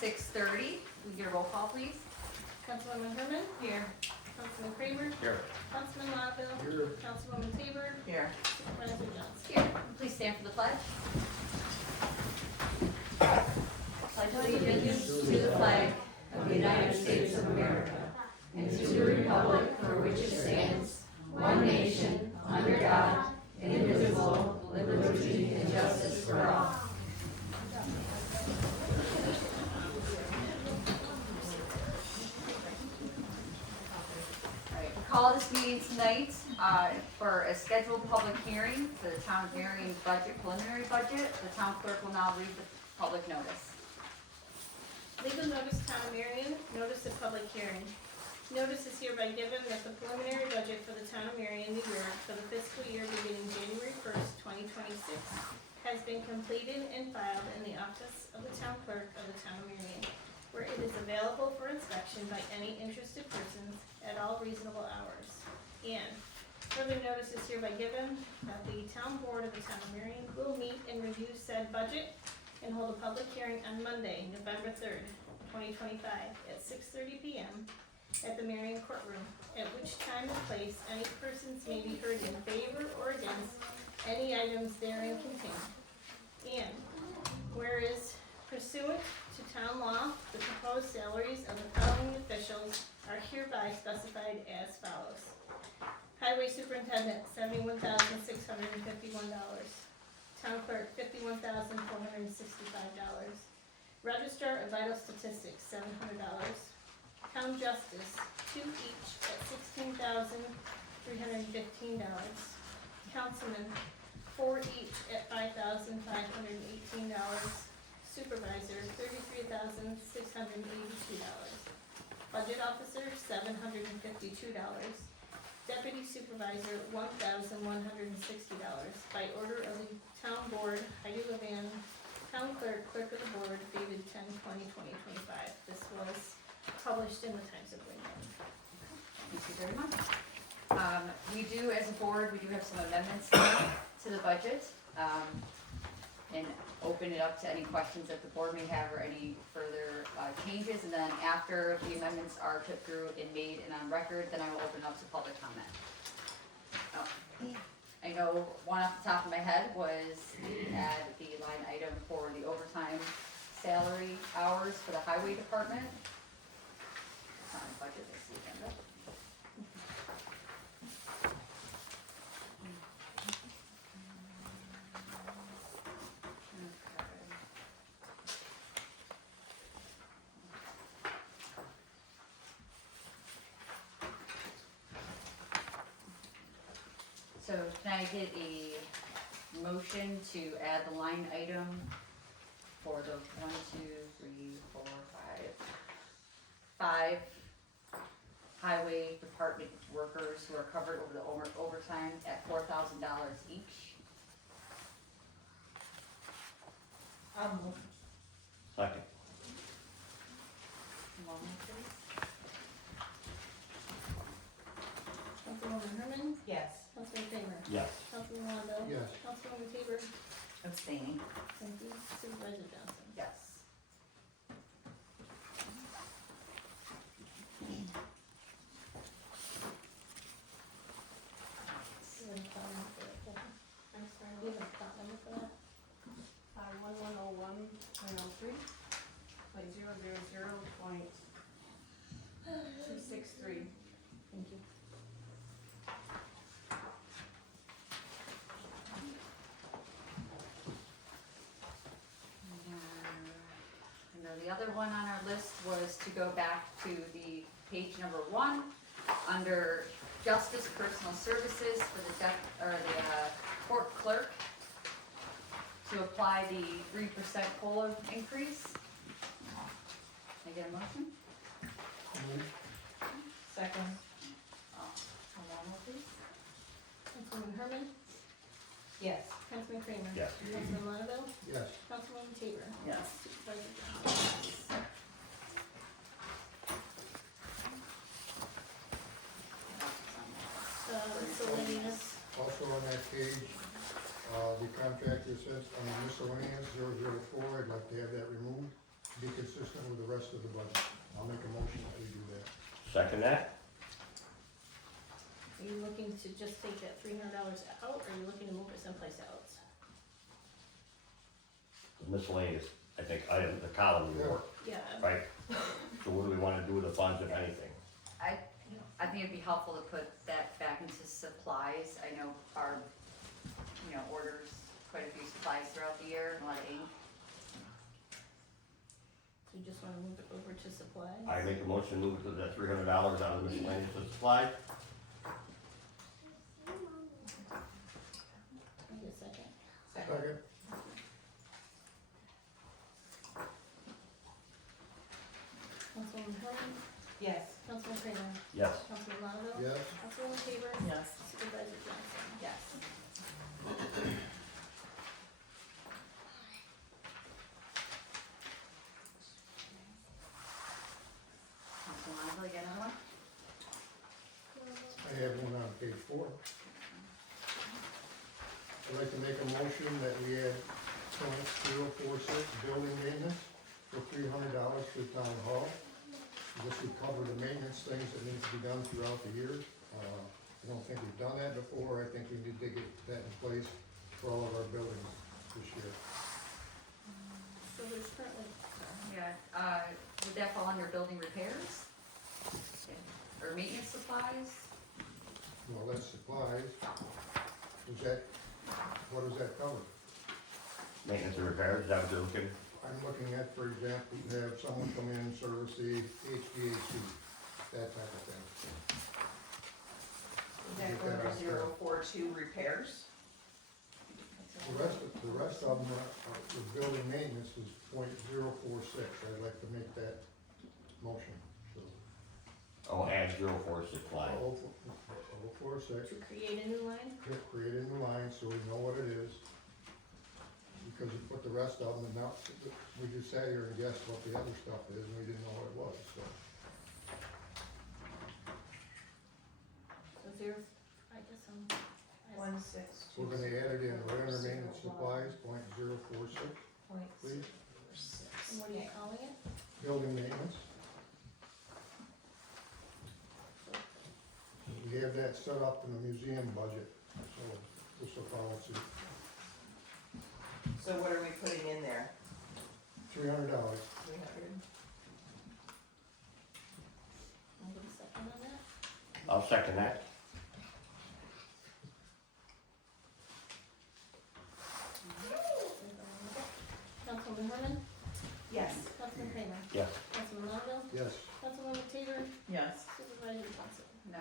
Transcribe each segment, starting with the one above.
6:30, we get a roll call, please. Councilwoman Herman? Here. Councilman Kramer? Here. Councilman Lozville? Here. Councilwoman Tabor? Here. Supervisor Johnson? Here, please stand for the pledge. Pledge allegiance to the flag of the United States of America and to the republic for which it stands, one nation, under God, indivisible, with liberty and justice for all. Call this meeting tonight for a scheduled public hearing for the town of Marion budget, preliminary budget. The town clerk will now read the public notice. Legal notice, Town of Marion, notice of public hearing. Notice is hereby given that the preliminary budget for the Town of Marion, New York, for the fiscal year beginning January 1st, 2026, has been completed and filed in the office of the town clerk of the Town of Marion, where it is available for inspection by any interested persons at all reasonable hours. And further notice is hereby given that the town board of the Town of Marion will meet and review said budget and hold a public hearing on Monday, November 3rd, 2025, at 6:30 p.m. at the Marion courtroom, at which time and place any persons may be heard in favor or against any items therein contained. And whereas pursuant to town law, the proposed salaries of the following officials are hereby specified as follows. Highway Superintendent, $71,651. Town Clerk, $51,465. Registrar of Vital Statistics, $700. Town Justice, 2 each at $16,315. Councilman, 4 each at $5,518. Supervisor, $33,682. Budget Officer, $752. Deputy Supervisor, $1,160. By order of the Town Board, Heidi Levan, Town Clerk, Clerk of the Board, dated 10/20/2025. This was published in the Times of Lincoln. Thank you very much. We do, as a board, we do have some amendments to the budget, and open it up to any questions that the board may have or any further changes. And then after the amendments are put through and made and on record, then I will open up to public comment. Oh, I know one off the top of my head was add the line item for the overtime salary hours for the highway department. Budget this agenda. So can I get a motion to add the line item for the 1, 2, 3, 4, 5 highway department workers who are covered over the overtime at $4,000 each? Second. One more, please. Councilwoman Herman? Yes. Councilman Kramer? Yes. Councilman Lozville? Yes. Councilwoman Tabor? Abstaining. Thank you. Supervisor Johnson? Yes. You have a thought number for that, Kevin? I'm sorry, do you have a thought number for that? 1101.000.263. Thank you. I know the other one on our list was to go back to the page number 1, under Justice Personal Services for the court clerk, to apply the 3% COLA increase. Can I get a motion? Second. One more, please. Councilwoman Herman? Yes. Councilman Kramer? Yes. Councilman Lozville? Yes. Councilwoman Tabor? Yes. Supervisor Johnson? Miscellaneous. Also on that page, the contractor says on the miscellaneous 004, I'd like to have that removed. be consistent with the rest of the budget. I'll make a motion that we do that. Second that? Are you looking to just take that $300 out, or are you looking to move it someplace else? Miscellaneous, I think, item, the column report, Yeah, right? So what do we wanna do with the funds, if anything? I think it'd be helpful to put that back into supplies. I know our, orders quite a few supplies throughout the year, a lot of ink. so you just wanna move it over to supplies? I make a motion, move to that $300 out of the miscellaneous supply. Need a second? Second? Councilwoman Herman, Yes. Councilman Kramer, Yes. Councilman Lonzo, Yes? Councilwoman Tabor, Yes. Supervisor Johnson. Yes. Councilman Lonzo, you got another one? I have one on page 4. I'd like to make a motion that we add .046 building maintenance for $300 for town hall. This would cover the maintenance things that need to be done throughout the year. I don't think we've done that before. I think we need to get that in place for all of our buildings this year. So there's currently, Yeah, would that fall under building repairs? Or maintenance supplies? Well, that's supplies. What does that cover? Maintenance and repairs, is that what you're looking? I'm looking at, for example, you have someone come in and service the HVAC, that type of thing. Is that going to 042 repairs? The rest of them, the building maintenance is .046. I'd like to make that motion. So, Oh, add 046 line. 046, to create a new line? create a new line so we know what it is. Because you put the rest of them, and now, we just sat here and guessed what the other stuff is, and we didn't know what it was, so. So zero, I guess I'm. 16. We're gonna add it in, right under maintenance supplies, .046, please. And what are you calling it? Building maintenance. We have that set up in the museum budget, so this will follow suit. So what are we putting in there? $300. 300? I'll give a second on that. I'll second that. Councilwoman Herman, Yes. Councilman Kramer, Yes. Councilman Lonzo, Yes. Councilwoman Tabor, Yes. Supervisor Johnson. No.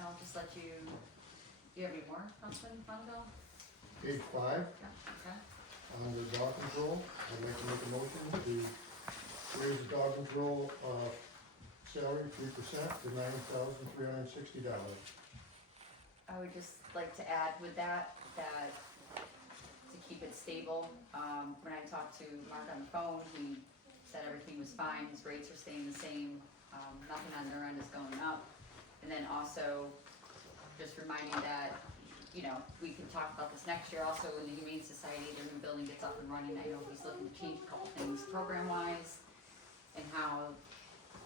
I'll just let you, do you have any more, Councilman Fonville? Page 5, Yeah, okay. under dog control, I'd like to make a motion to raise the dog control, salary 3% to $9,360. I would just like to add with that, to keep it stable, when I talked to Mark on the phone, he said everything was fine, his rates are staying the same, nothing on their end is going up. And then also, just reminding that, we can talk about this next year, also in the Humane Society, their new building gets up and running, I know he's looking to change a couple things program-wise, and how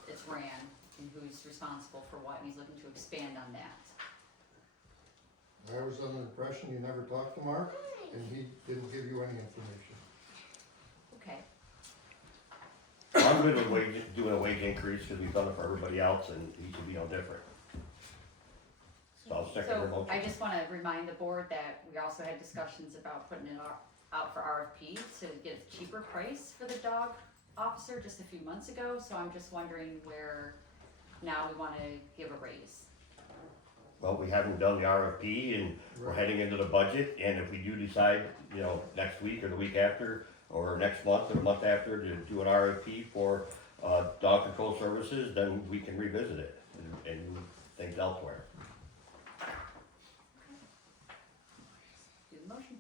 it's ran, and who's responsible for what, and he's looking to expand on that. I was under the impression you never talked to Mark, and he didn't give you any information. Okay. I'm good with doing a wage increase, because we've done it for everybody else, and he should be no different. So I'll second the So motion. I just wanna remind the board that we also had discussions about putting it out for RFP to get a cheaper price for the dog officer just a few months ago, so I'm just wondering where now we wanna give a raise. Well, we haven't done the RFP, and we're heading into the budget, and if we do decide, next week or the week after, or next month or the month after to do an RFP for, dog control services, then we can revisit it and do things elsewhere. Do the motion.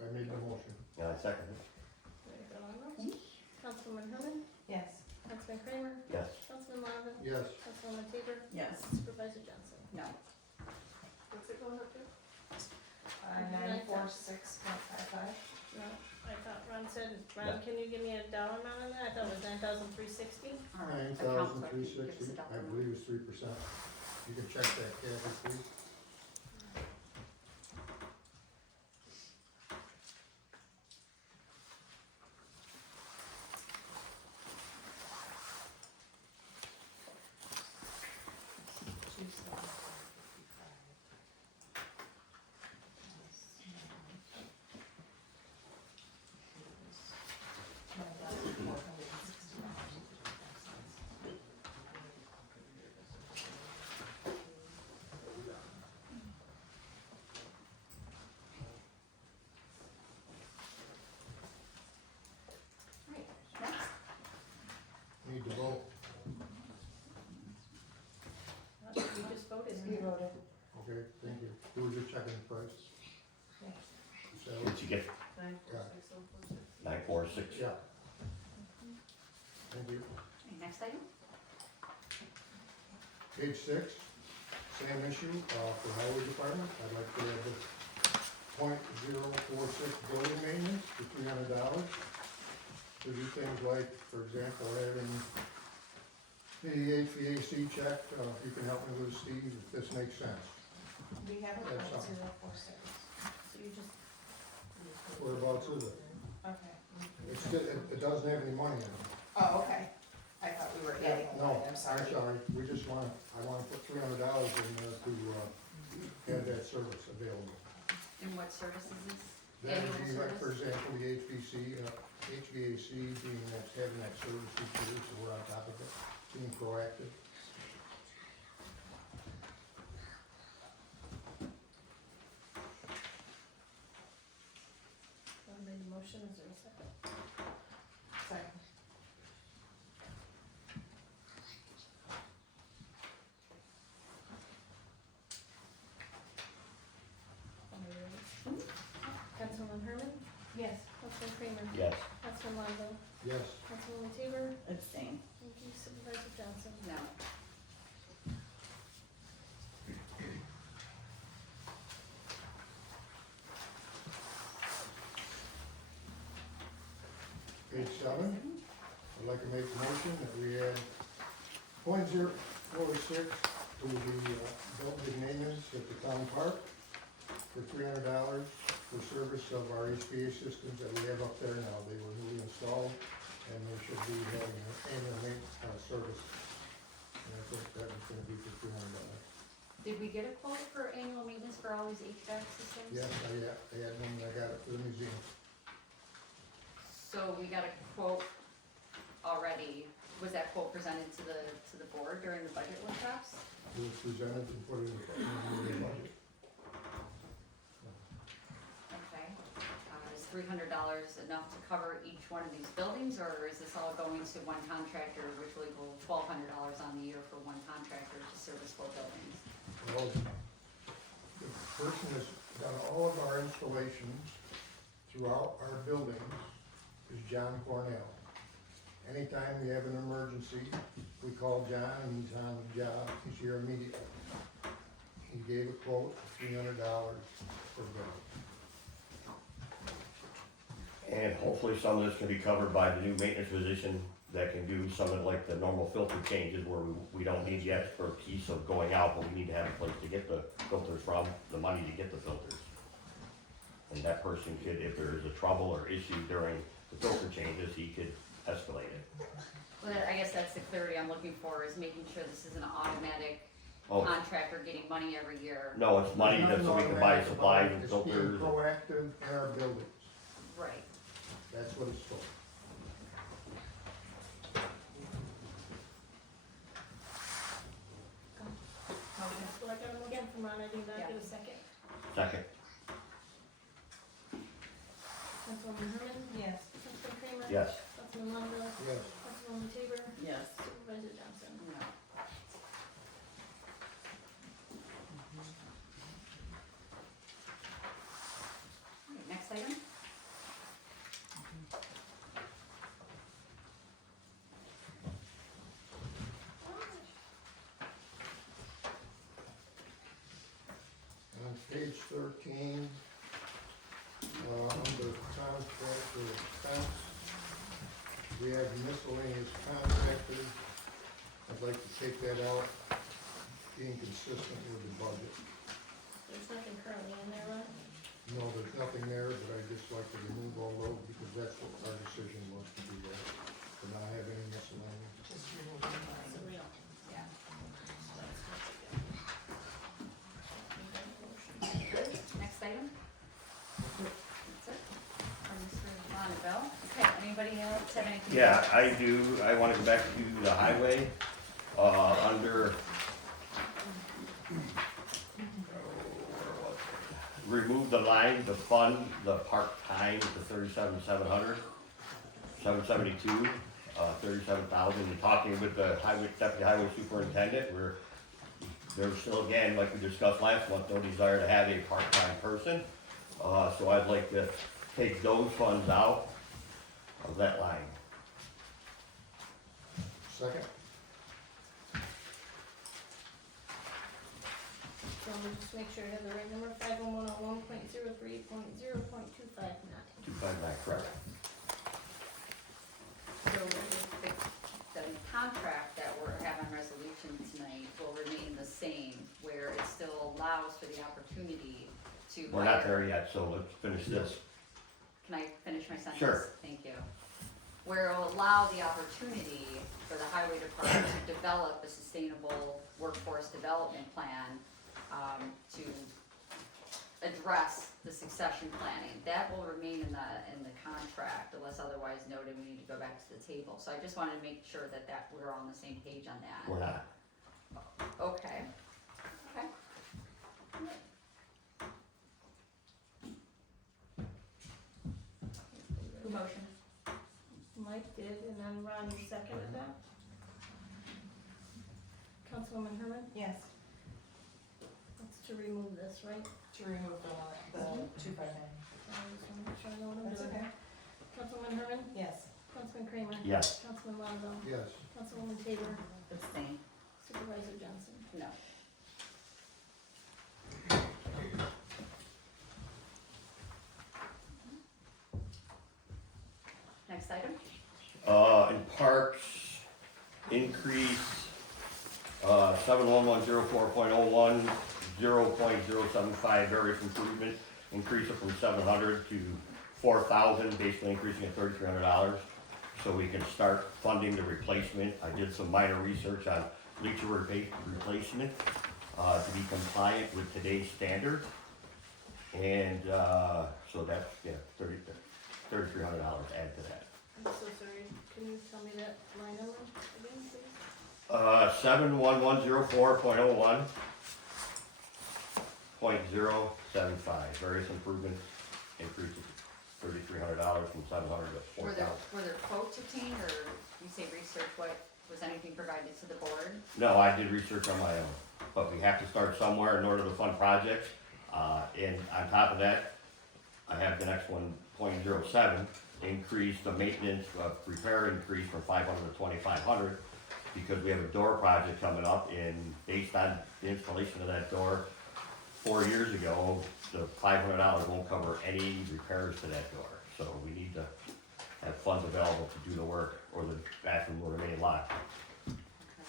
I made the motion. And I second it. Ready for the roll? Councilwoman Ron, can you give me a dollar amount on that? I thought it was 9,360. Our Nine account thousand clerk three can give us a sixty, dollar I amount. believe it's 3%. You can check that, Kathy, please. Right, next. Need to vote, You just voted. okay, thank you. Who was just checking the price? So, Did you get 946? yeah. Thank you. Okay, next item. Page 6, same issue, for highway department, I'd like to have the .046 building maintenance for $300. To do things like, for example, having the HVAC checked, you can help me with Steve, if this makes sense. We have a That's all. 046. So you just, Whereabouts is it? Okay. It doesn't have any money in it. Oh, okay. I thought we were adding a No, line, I'm sorry. we just I wanna put $300 in there to, have that service available. And what service is this? That would Annual be like, for service? example, the HVAC being that, having that service each year, so we're on top of it, being proactive. I made a motion, is there a second? Second. Councilman Herman? Yes. Councilman Kramer? Yes. Councilman Longo? Yes, Councilwoman Tabor? Abstain. Thank you, Supervisor Johnson. No. page 7, I'd like to make a motion that we add .046 to the, building maintenance at the town park for $300 for service of our HVAC systems that we have up there now. They were newly installed, and they should be having an annual maintenance, service. And I think that was gonna be for $300. Did we get a quote for annual maintenance for all these HVAC systems? Yes, I had one, I got it for the museum. So we got a quote already. Was that quote presented to the board during the budget workshops? It was presented and put in the budget. Okay. Is $300 enough to cover each one of these buildings, or is this all going to one contractor, which will equal $1,200 on the year for one contractor to service 4 buildings? Well, the person that's done all of our installations throughout our buildings is John Cornell. Anytime we have an emergency, we call John and he's on the job, he's here immediately. He gave a quote of $300 per building. And hopefully some of this can be covered by the new maintenance position that can do some of like the normal filter changes where we don't need the expertise of going out, but we need to have a place to get the filters from, the money to get the filters. And that person could, if there is a trouble or issue during the filter changes, he could escalate it. Well, I guess that's the clarity I'm looking for, is making sure this is an automatic Oh, contractor getting money every year. no, it's money There's just so we nothing can buy automatic supplies about it. and It's being filters. proactive in our buildings, Right. that's what it's for. Okay, so I got a motion from Ron, I did not get a second. Second, Councilwoman Herman? Yes. Councilman Kramer? yes. Councilman Longo? Yes, Councilwoman Tabor? Yes. Supervisor Johnson? No. Okay, next item. on page 13, under contract or expense, we have miscellaneous contractors. I'd like to take that out, being consistent with the budget. There's nothing currently in there, Ron? No, there's nothing there, but I'd just like to remove all those because that's what our decision was to do that. To not have any miscellaneous. Just removing So mine. we don't. Yeah. Good. Next item? That's it. From Mr. Bonneville. Okay, anybody else have anything? Yeah, I do, I wanna go back to the highway, under. Remove the line to fund the part-time to 37,700, 772, 37,000. You're talking with the deputy highway superintendent, there's still, again, like we discussed last month, no desire to have a part-time person. So I'd like to take those funds out of that line. Second? So let me just make sure I have the right number, 50101.03.0.259. 259, correct. So the contract that we're having resolution tonight will remain the same, where it still allows for the opportunity to. We're not there yet, so let's finish this. Can I finish my sentence? Sure. Thank you. Where it will allow the opportunity for the highway department to develop a sustainable workforce development plan, to address the succession planning. That will remain in the contract unless otherwise noted, we need to go back to the table. So I just wanted to make sure that we're on the same page on that. We're not. Okay. Okay. Who motioned? Mike did, and then Ron, you seconded that? Councilwoman Herman? Yes, That's to remove this, right? to remove the 259. I just wanna make sure I know what I'm That's doing. okay. Councilwoman Herman? Yes. Councilman Kramer? Yes. Councilman Lonzo? Yes. Councilwoman Tabor? Abstain. Supervisor Johnson? No. Next item? In parks, increase, 71104.01, 0.075 various improvement, increase it from 700 to 4,000, basically increasing it $3,300. So we can start funding the replacement. I did some minor research on bleacher replacement, to be compliant with today's standards. And, so that's, yeah, $3,300 add to that. I'm so sorry, can you tell me that line number again, please? 71104.01.075, various improvements, increases $3,300 from 700 to 4,000. Were there quotes obtained, or you say research, what, was anything provided to the board? No, I did research on my own, but we have to start somewhere in order to fund projects. And on top of that, I have the next one, 0.07, increase the maintenance, repair increase from 500 to 2,500, because we have a door project coming up, and based on the installation of that door 4 years ago, the $500 won't cover any repairs to that door. So we need to have funds available to do the work, or the bathroom will remain locked.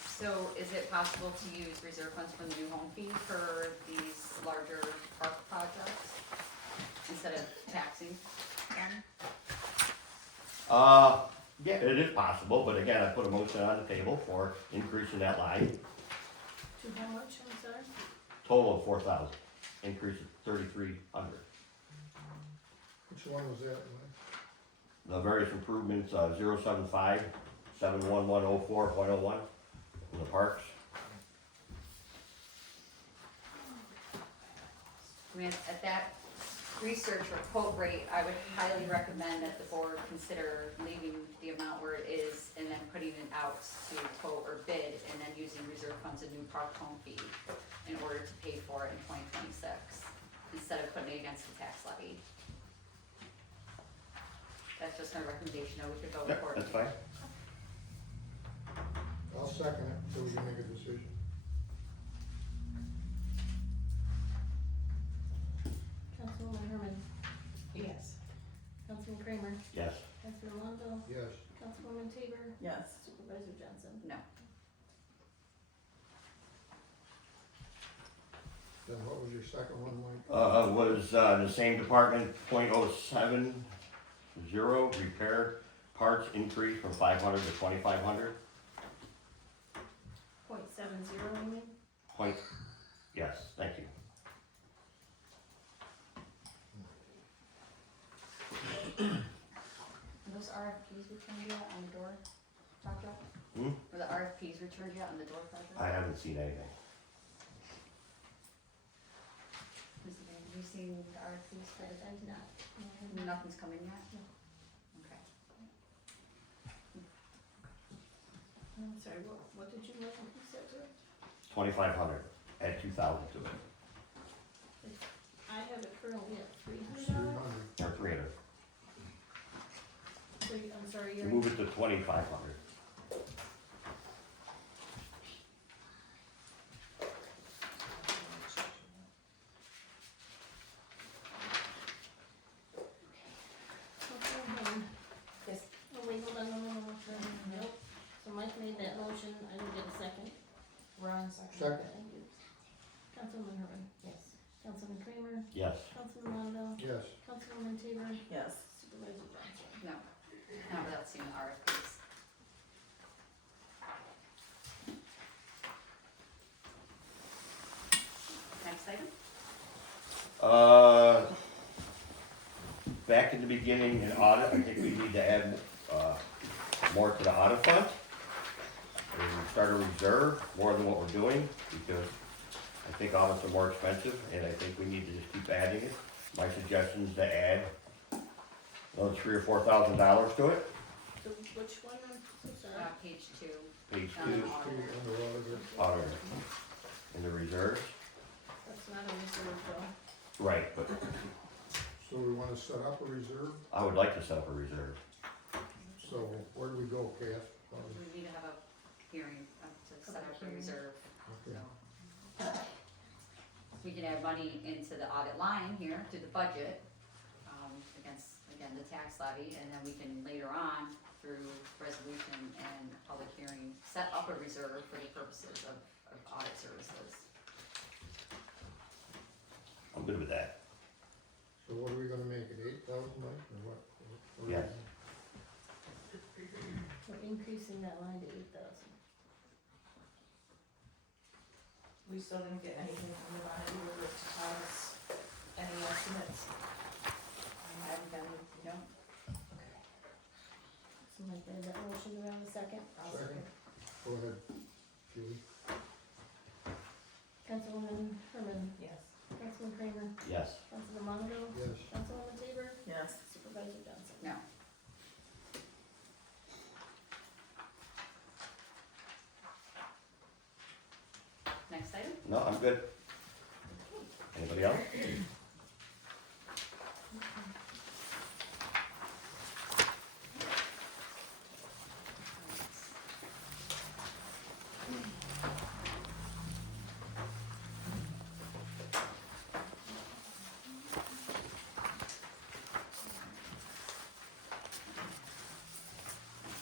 So is it possible to use reserve funds from the new home fee for these larger park projects instead of taxing them? Yeah, it is possible, but again, I put a motion on the table for increasing that line, To how much, I'm sorry? total of 4,000, increase of 3,300. Which one was that, Mike? The various improvements, 075, 71104.01 in the parks. I mean, at that research or quote rate, I would highly recommend that the board consider leaving the amount where it is and then putting it out to quote or bid, and then using reserve funds and new park home fee in order to pay for it in 2026, instead of putting it against the tax levy. That's just my recommendation, or we could vote Yeah, accordingly. that's fine. I'll second it, so we can make a decision. Councilwoman Herman? Yes. Councilman Kramer? Yes. Councilman Lonzo? Yes. Councilwoman Yes. Supervisor Johnson? No. Then what was your second one, Mike? Was, the same department, .070, repair parts increase from 500 to 2,500. .70, you mean? Point, yes, thank you. Were those RFPs returned yet on the door project? Hmm? Were the RFPs returned yet on the door project? I haven't seen anything. Mr. Van, have you seen the RFPs for the? I did not. Nothing's coming yet? No. Okay. I'm sorry, what did you want, you said, George? 2,500, add 2,000 to it, I have it currently at It's $300. 300. or 300. So I'm sorry, You you're. move it to 2,500. Yes. Oh, wait, hold on, no. Nope. So Mike made that motion, I didn't get a second. Ron, second. Second. Thank you. Councilman Herman, Yes. Councilman Kramer, Yes. Councilman Mondo, Yes. Councilwoman Tabor, Yes. Supervisor Johnson. No, not without seeing the RFPs. Next item? Back in the beginning in audit, I think we need to add, more to the audit fund. And start a reserve, more than what we're doing, because I think audits are more expensive, and I think we need to just keep adding it. My suggestion is to add another $3,000 or $4,000 to it, So which one, I'm so sorry. Page 2. page Um, 2, Two under auditor. auditor, in the reserves. That's not a reserve though. Right, but So we wanna set up a reserve, I would like to set up a reserve. so where do we go, Cass? We need to have a hearing to set up a reserve, Okay. so. We can add money into the audit line here, to the budget, against, again, the tax levy, and then we can later on, through resolution and public hearing, set up a reserve for the purposes of audit services. I'm good with that. So what are we gonna make it, 8,000, Mike, or what? What are we Yes. gonna- We're increasing that line to 8,000. We still didn't get anything from the bond, we were to tell us any estimates. I haven't done, you know, So Mike made that motion, do we have a second? I'll Second. Go ahead, Julie. Councilwoman Herman, Yes. Councilman Kramer, Yes. Councilman Mondo, Yes. Councilwoman Tabor, Yes. Supervisor Johnson. no. Next item? No, I'm good. Anybody else?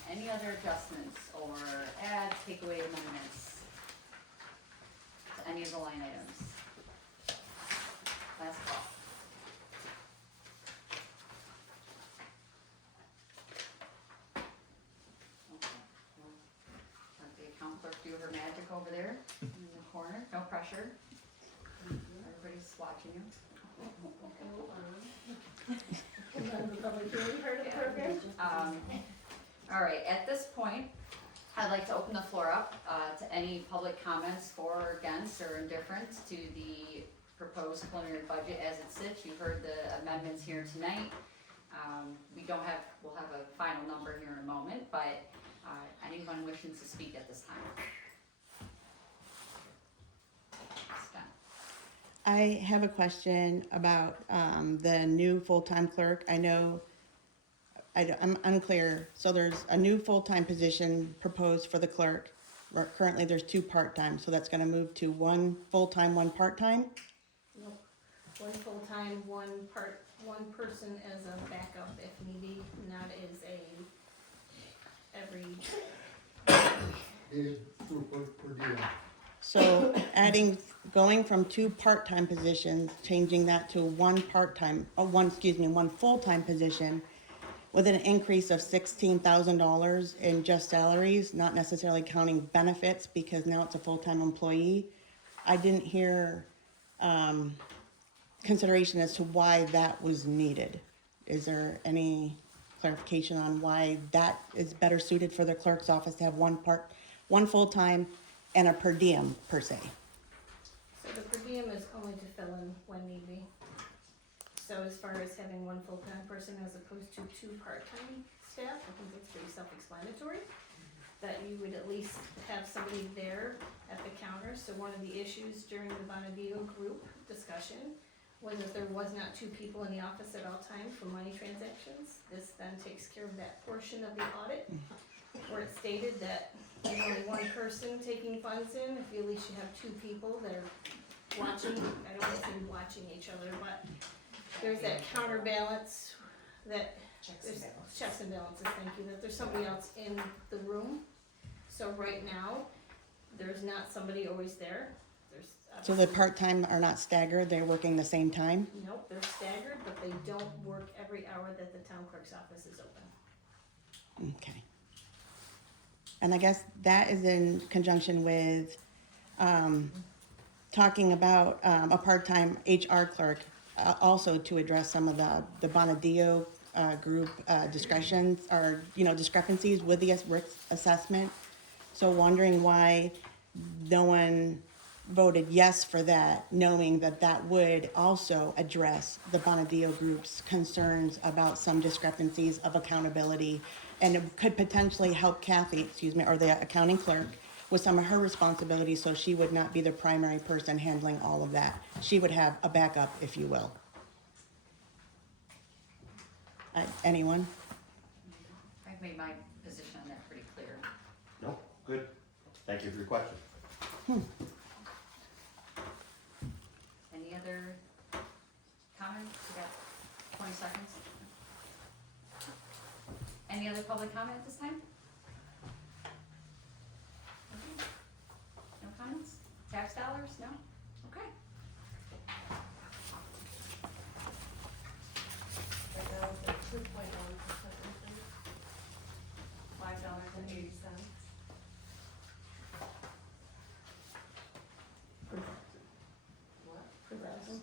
Any other adjustments or add, takeaway amendments to any of the line items? Last call. Okay, well, let the account clerk do her magic over there in the corner, no pressure. Everybody's watching you. Hold on to the public hearing part of the program. All right, at this point, I'd like to open the floor up to any public comments for or against or indifferent to the proposed preliminary budget as it sits. You heard the amendments here tonight. We'll have a final number here in a moment, but anyone wishing to speak at this time? Scott. I have a question about the new full-time clerk. I know, I'm unclear. So there's a new full-time position proposed for the clerk. Currently, there's 2 part-time, so that's gonna move to 1 full-time, 1 part-time? Nope. One full-time, one person as a backup if need be, not as a every, Is through per diem. So going from 2 part-time positions, changing that to one full-time position with an increase of $16,000 in just salaries, not necessarily counting benefits because now it's a full-time employee. I didn't hear consideration as to why that was needed. Is there any clarification on why that is better suited for the clerk's office to have one full-time and a per diem per se? so the per diem is only to fill in when need be. So as far as having one full-time person as opposed to 2 part-time staff, I think it's pretty self-explanatory. That you would at least have somebody there at the counter. So one of the issues during the Bonadeo group discussion was that there was not 2 people in the office at all times for money transactions. This then takes care of that portion of the audit, where it stated that there's only one person taking funds in, if you at least you have 2 people that are watching, I don't wanna say watching each other, but there's that counterbalance, that Checks and there's balances. checks and balances, thank you, that there's somebody else in the room. So right now, there's not somebody always there, there's. So the part-time are not staggered, they're working the same time? Nope, they're staggered, but they don't work every hour that the town clerk's office is open. Okay. And I guess that is in conjunction with talking about a part-time HR clerk, also to address some of the Bonadeo group discrepancies with the risk assessment. So wondering why no one voted yes for that, knowing that that would also address the Bonadeo group's concerns about some discrepancies of accountability, and it could potentially help Kathy, or the accounting clerk, with some of her responsibilities, so she would not be the primary person handling all of that. She would have a backup, if you will. Anyone? I've made my position on that pretty clear. No, good. Thank you for your question. Any other comments? We got 20 seconds. Any other public comment at this time? Okay. No comments? Tax dollars? No? Okay. Right now, it's a 2.1% increase, $5.80. What? Per thousand.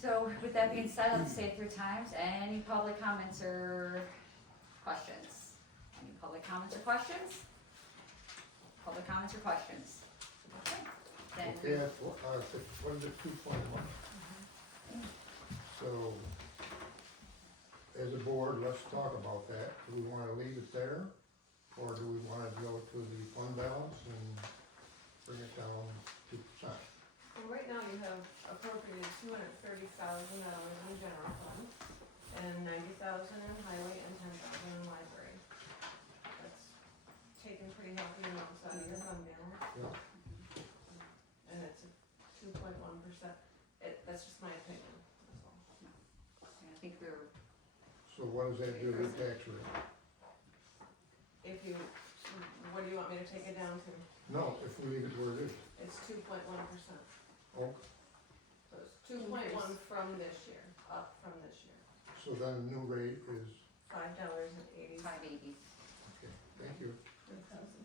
So with that being said, let's say it 3 times. Any public comments or questions? Any public comments or questions? Public comments or questions? Okay. Then Okay, what is it, 2.1? So, as a board, let's talk about that. Do we wanna leave it there? Or do we wanna go to the fund balance and bring it down 2%? Well, right now you have appropriated $230,000 in general fund, and $90,000 in highway, and $10,000 in library. That's taking pretty healthy amounts out of your fund balance. Yeah. And it's a 2.1%, that's just my opinion, that's all. I think we were, So what does that do to the tax rate? If you, what do you want me to take it down to? No, if we leave it where it is. It's 2.1%, Oh, so it's 2.1 from this year, up from this year, so then the new rate is, $5.80. 580. okay, thank you. Per thousand.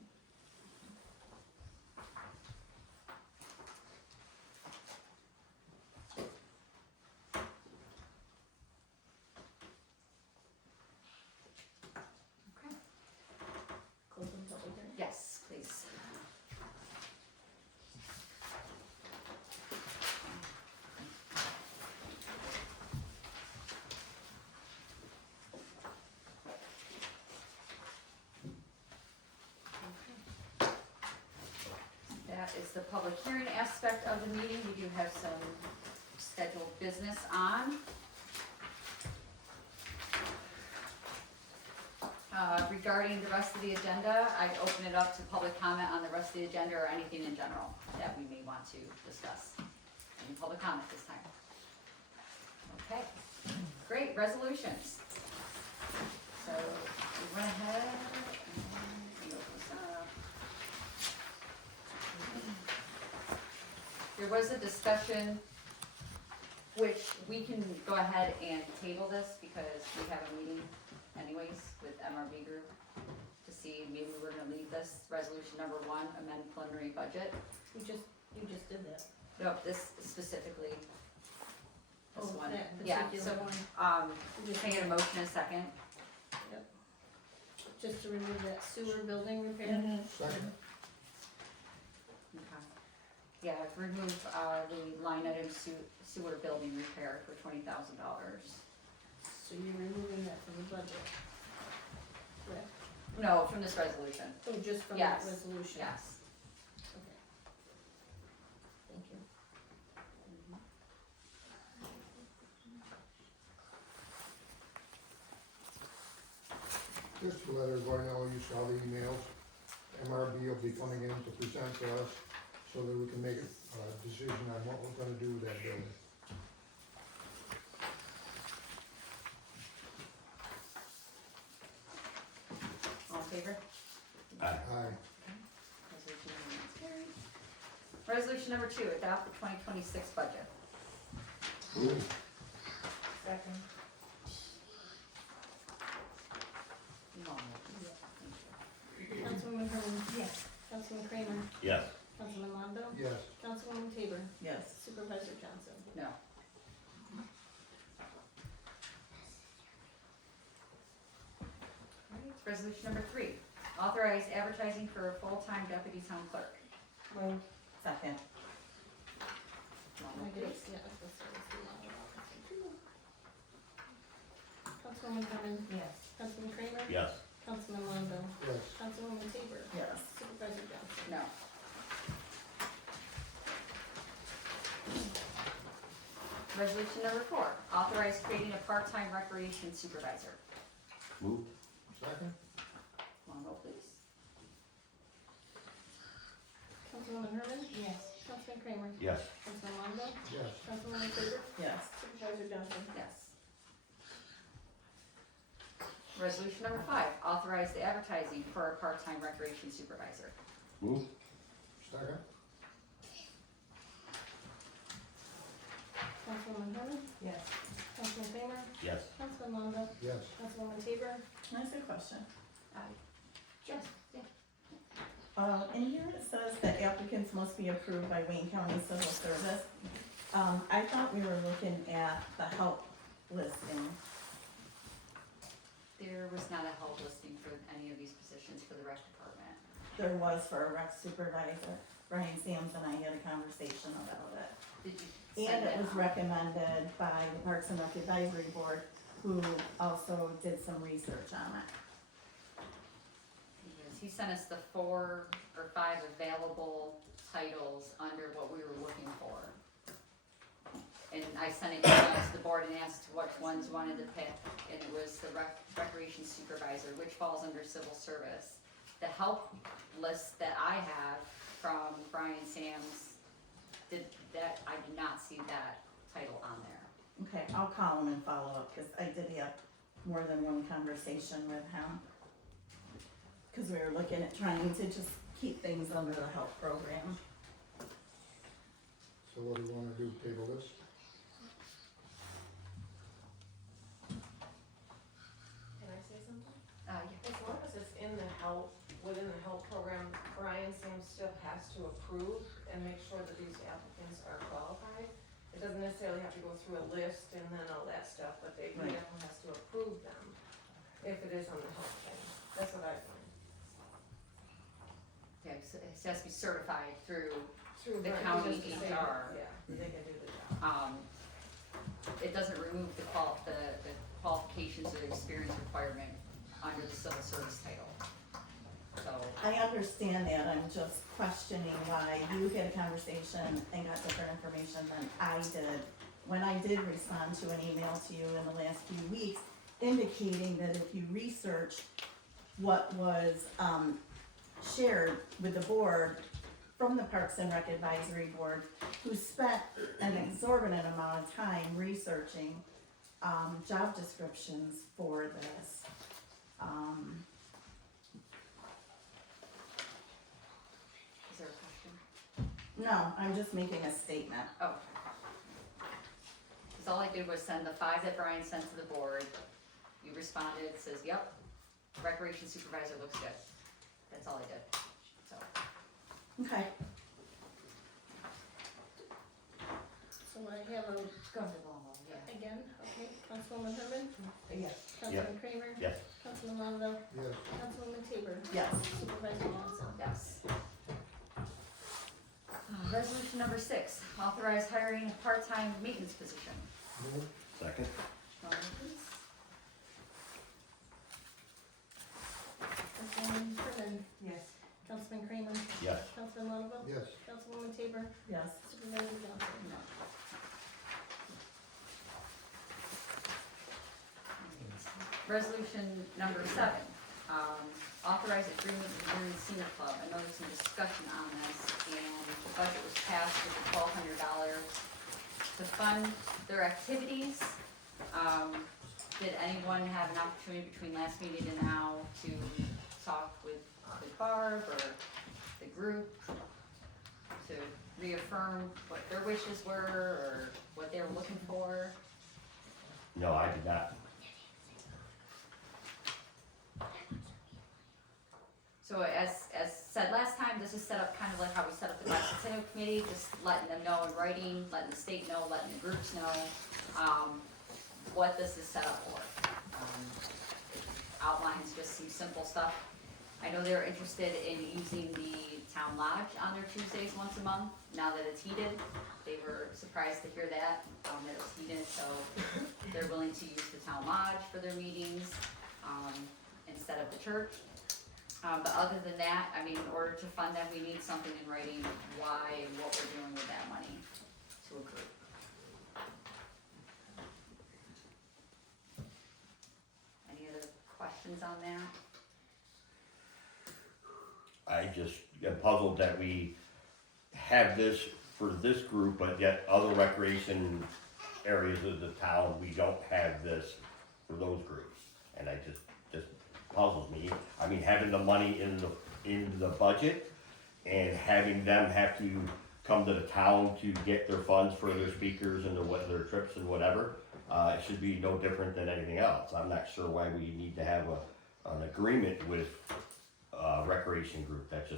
Okay. Closing public hearing. Yes, please. That is the public hearing aspect of the meeting. We do have some scheduled business on. Regarding the rest of the agenda, I open it up to public comment on the rest of the agenda or anything in general that we may want to discuss. Any public comment this time? Okay, great, resolutions. So we went ahead and open this up. There was a discussion, which we can go ahead and table this because we have a meeting anyways with MRB Group to see, maybe we're gonna leave this resolution number 1, amend preliminary budget. You just did that. No, this specifically, this Oh, one. that Yeah, particular so, one. You just- can I get a motion in a second? Just to remove that sewer building repair. Second, Okay. Yeah, remove, the line item sewer building repair for $20,000. So you're removing that from the budget. Correct? No, from this resolution, Oh, just from that Yes. resolution? yes. Okay. Thank you. just to let everybody know, you saw the emails, MRB will be coming in to present to us so that we can make a decision on what we're gonna do with that building. All in favor? Aye. Aye. Resolution number 1 is carried. Resolution number 2, adopt the 2026 budget. Second. Councilwoman Herman? Yes. Councilman Kramer? Yes. Councilman Londo? Yes, Councilwoman Tabor? Yes. Supervisor Johnson? No. Resolution number 3, authorize advertising for a full-time deputy town clerk. Move. Second. I guess, yeah, that's what it's the Councilwoman Herman? Yes. Councilman Kramer? Yes. Councilman Londo? yes, Councilwoman Tabor? Yes. Supervisor Johnson? No. Resolution number 4, authorize creating a part-time recreation supervisor. Move. second, One vote, please. Councilwoman Herman? Yes. Councilman Kramer? Yes. Councilman Londo? yes, Councilwoman Tabor? Yes. Supervisor Johnson? Yes. Resolution number 5, authorize the advertising for a part-time recreation supervisor. Move. second, Councilwoman Herman? Yes. Councilman Kramer? Yes. Councilman Londo? yes, Councilwoman Tabor? Can I ask a question? Yes, yeah. In here it says that applicants must be approved by Wayne County Civil Service. I thought we were looking at the help listing. There was not a help listing for any of these positions for the rec department. There was for a rec supervisor. Brian Sams and I had a conversation about it. Did you And send it that was on? recommended by the Parks and Rec Advisory Board, who also did some research on it. Because he sent us the 4 or 5 available titles under what we were looking for. And I sent it to the board and asked what ones wanted to pick, and it was the recreation supervisor, which falls under civil service. The help list that I have from Brian Sams, I did not see that title on there. Okay, I'll call him and follow up, because I did have more than one conversation with him. Because we were looking at trying to just keep things under the health program. so what do you wanna do, table this? Can I say something? Yeah. As long as it's in the help, within the help program, Brian Sam still has to approve and make sure that these applicants are qualified. It doesn't necessarily have to go through a list and then all that stuff, but they Right. definitely has to approve them if it is on the help thing. That's what I find. Okay, so it has to be certified through, Through The Brian, county just to say, HR. Yeah, they can do the job. it doesn't remove the qualifications or the experience requirement under the civil service title. So, I understand that, I'm just questioning why you had a conversation and got different information than I did. When I did respond to an email to you in the last few weeks indicating that if you research what was, shared with the board from the Parks and Rec Advisory Board, who spent an exorbitant amount of time researching, job descriptions for this. Is there a question? No, I'm just making a statement. Oh. Cause all I did was send the 5 that Brian sent to the board. You responded, says, yep, recreation supervisor looks good. That's all I did, so. Okay. So I have a, Go to the long one, yeah. again, okay, Councilwoman Herman, Yes. Councilman Kramer, Yes. Councilman Lonzo, Yes, Councilwoman Tabor, Yes. Supervisor Johnson. Yes. Resolution number 6, authorize hiring a part-time maintenance position. move, Second? Norman, please. Councilwoman Herman, Yes. Councilman Kramer, Yes. Councilman Lonzo, yes, Councilwoman Tabor, Yes. Supervisor Johnson. Resolution number 7, authorize agreement with the Marion Senior Club. I know there's some discussion on this, and the budget was passed with a $1,200 to fund their activities. Did anyone have an opportunity between last meeting and now to talk with Barb or the group to reaffirm what their wishes were or what they were looking for? No, I did not. So as said last time, this is set up kind of like how we set up the bicentennial committee, just letting them know in writing, letting the state know, letting the groups know, what this is set up for. It outlines just some simple stuff. I know they're interested in using the town lodge on their Tuesdays once a month, now that it's heated. They were surprised to hear that it was heated, so they're willing to use the town lodge for their meetings, instead of the church. But other than that, I mean, in order to fund them, we need something in writing, why and what we're doing with that money to a group. Any other questions on that? I just am puzzled that we have this for this group, but yet other recreation areas of the town, we don't have this for those groups. And I just puzzles me. I mean, having the money in the budget and having them have to come to the town to get their funds for their speakers and their trips and whatever, it should be no different than anything else. I'm not sure why we need to have an agreement with recreation group. That's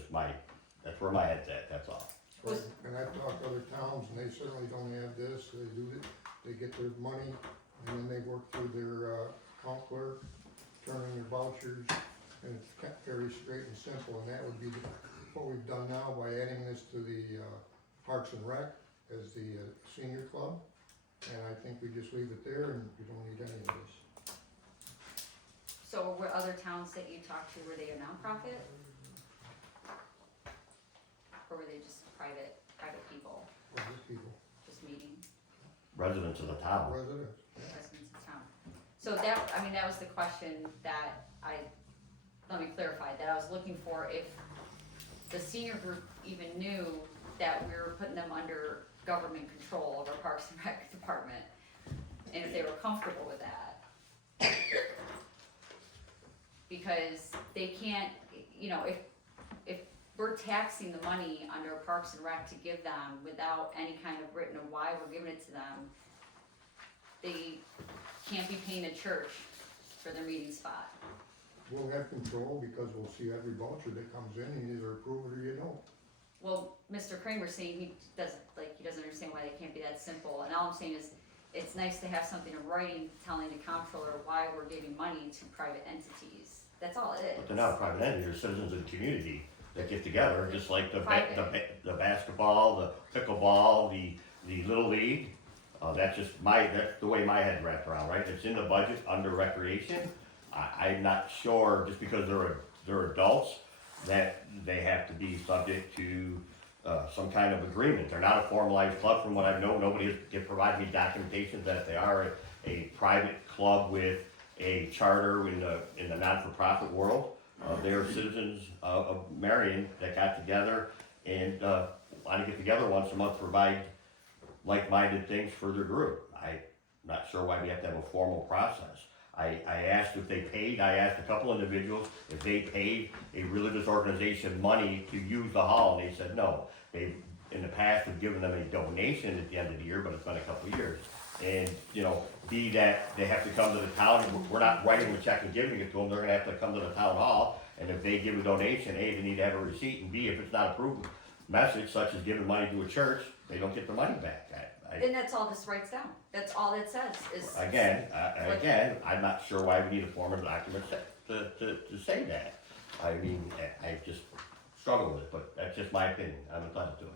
where my head's at, that's all. and I've talked to other towns, and they certainly don't have this, they do it, they get their money, and then they work through their, account clerk, turn in their vouchers, and it's kept very straight and simple, and that would be what we've done now by adding this to the, Parks and Rec as the, senior club, and I think we just leave it there, and we don't need any of this. So were other towns that you talked to, were they a nonprofit? Or were they just private people, Other people, just meeting Residents of the town. residents. residents of town? So that, I mean, that was the question that let me clarify, that I was looking for, if the senior group even knew that we were putting them under government control of our Parks and Rec department, and if they were comfortable with that. Because they can't, you know, if we're taxing the money under Parks and Rec to give them without any kind of written of why we're giving it to them, they can't be paying a church for their meeting spot. We'll have control because we'll see every voucher that comes in, and you either approve it or you don't. Well, Mr. Kramer's saying he doesn't understand why they can't be that simple, and all I'm saying is, it's nice to have something in writing telling the comptroller why we're giving money to private entities. That's all it is. But they're not a private entity, they're citizens of the community that get together, just like the basketball, the pickleball, the little league. That's the way my head wrapped around, right? It's in the budget under recreation. I'm not sure, just because they're adults, that they have to be subject to some kind of agreement. They're not a formalized club from what I know. Nobody can provide me documentation that they are a private club with a charter in the not-for-profit world. They're citizens of Marion that got together and, want to get together once a month to provide like-minded things for their group. I'm not sure why we have to have a formal process. I asked if they paid, I asked a couple individuals if they paid a religious organization money to use the hall, and they said no. They, in the past, have given them a donation at the end of the year, but it's been a couple of years. And, you know, be that they have to come to the town, and we're not writing a check and giving it to them, they're gonna have to come to the town hall, and if they give a donation, A, they need to have a receipt, and B, if it's not approved message, such as giving money to a church, they don't get their money back. And that's all this writes down, that's all it says, is. Again, I'm not sure why we need a form of document to say that. I mean, I just struggle with it, but that's just my opinion, I'm entitled to it.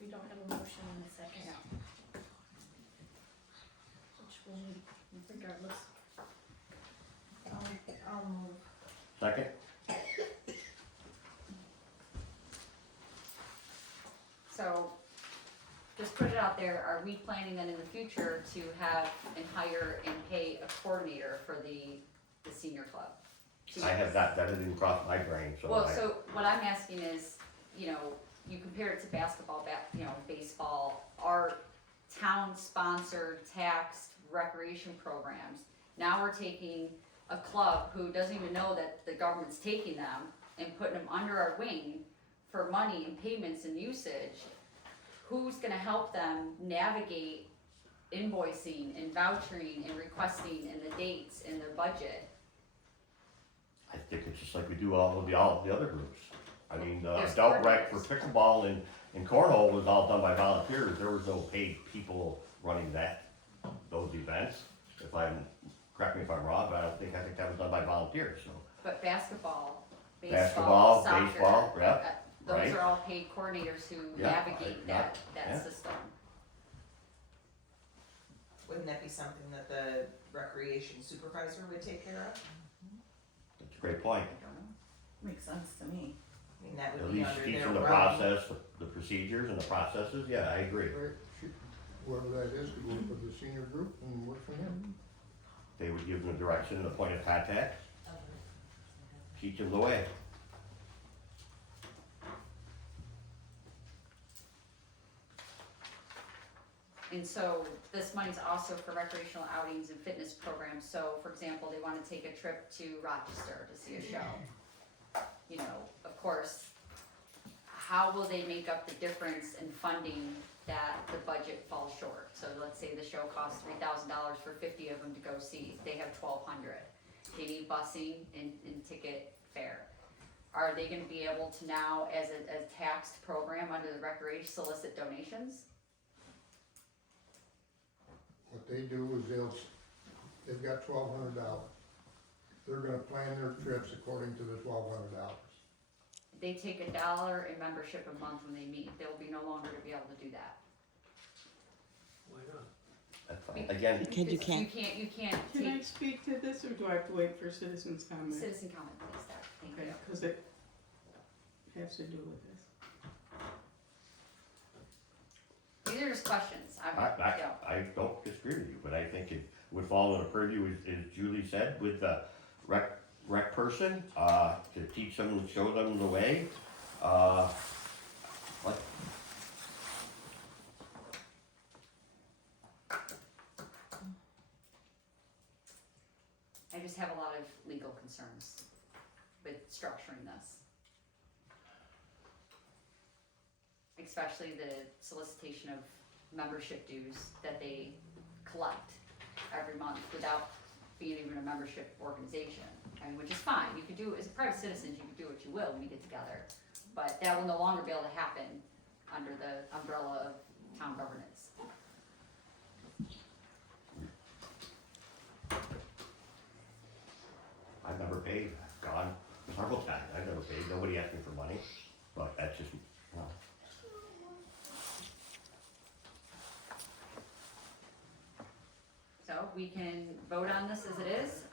We don't have a motion in a second. Yeah. Which will need regardless. I'll move. Second? So, just put it out there, are we planning then in the future to have and hire and pay a coordinator for the senior club? I have not, that didn't cross my brain, so Well, I, so what I'm asking is, you know, you compare it to basketball, baseball, our town-sponsored, taxed recreation programs. Now we're taking a club who doesn't even know that the government's taking them and putting them under our wing for money and payments and usage. Who's gonna help them navigate invoicing and vouchering and requesting and the dates and their budget? I think it's just like we do all of the other groups. I mean, There's adult rec for coordinators. pickleball and cornhole was all done by volunteers, there was no paid people running those events. Correct me if I'm wrong, but I think that was done by volunteers, so. But basketball, Basketball, baseball, soccer. baseball, yeah, Those right. are all paid coordinators who Yeah, navigate that yeah. system. Wouldn't that be something that the recreation supervisor would take care of? That's a great point. I don't know. Makes sense to me. I mean, that At would be least under teach their them the realm. process, the procedures and the processes, yeah, I agree. Right, whoever that is, could work with the senior group and work for him. They would give them the direction and the point of contact, teach them the way. And so this money's also for recreational outings and fitness programs. So for example, they wanna take a trip to Rochester to see a show. You know, of course, how will they make up the difference in funding that the budget falls short? So let's say the show costs $3,000 for 50 of them to go see, they have 1,200. They need busing and ticket fare. Are they gonna be able to now, as a taxed program under the recreation, solicit donations? What they do is they've got $1,200. They're gonna plan their trips according to the $1,200. They take $1 in membership a month when they meet, they'll be no longer to be able to do that. Why not? That's fine. Again, Because you Because can't, you can't Can I take speak to this, or do I have to wait for citizens' comment? citizen comment, please, Deb. Thank Okay, you. because it has to do with this. These are just questions, you know. I don't disagree with you, but I think it would fall in the purview, as Julie said, with the rec person, to teach them, show them the way. What? I just have a lot of legal concerns with structuring this. Especially the solicitation of membership dues that they collect every month without being even a membership organization. I mean, which is fine, you could do, as a private citizen, you can do what you will when you get together. But that will no longer be able to happen under the umbrella of town governance. I've never paid, I've gone several times, I've never paid, nobody asked me for money, but that's just, well. So we can vote on this as it is,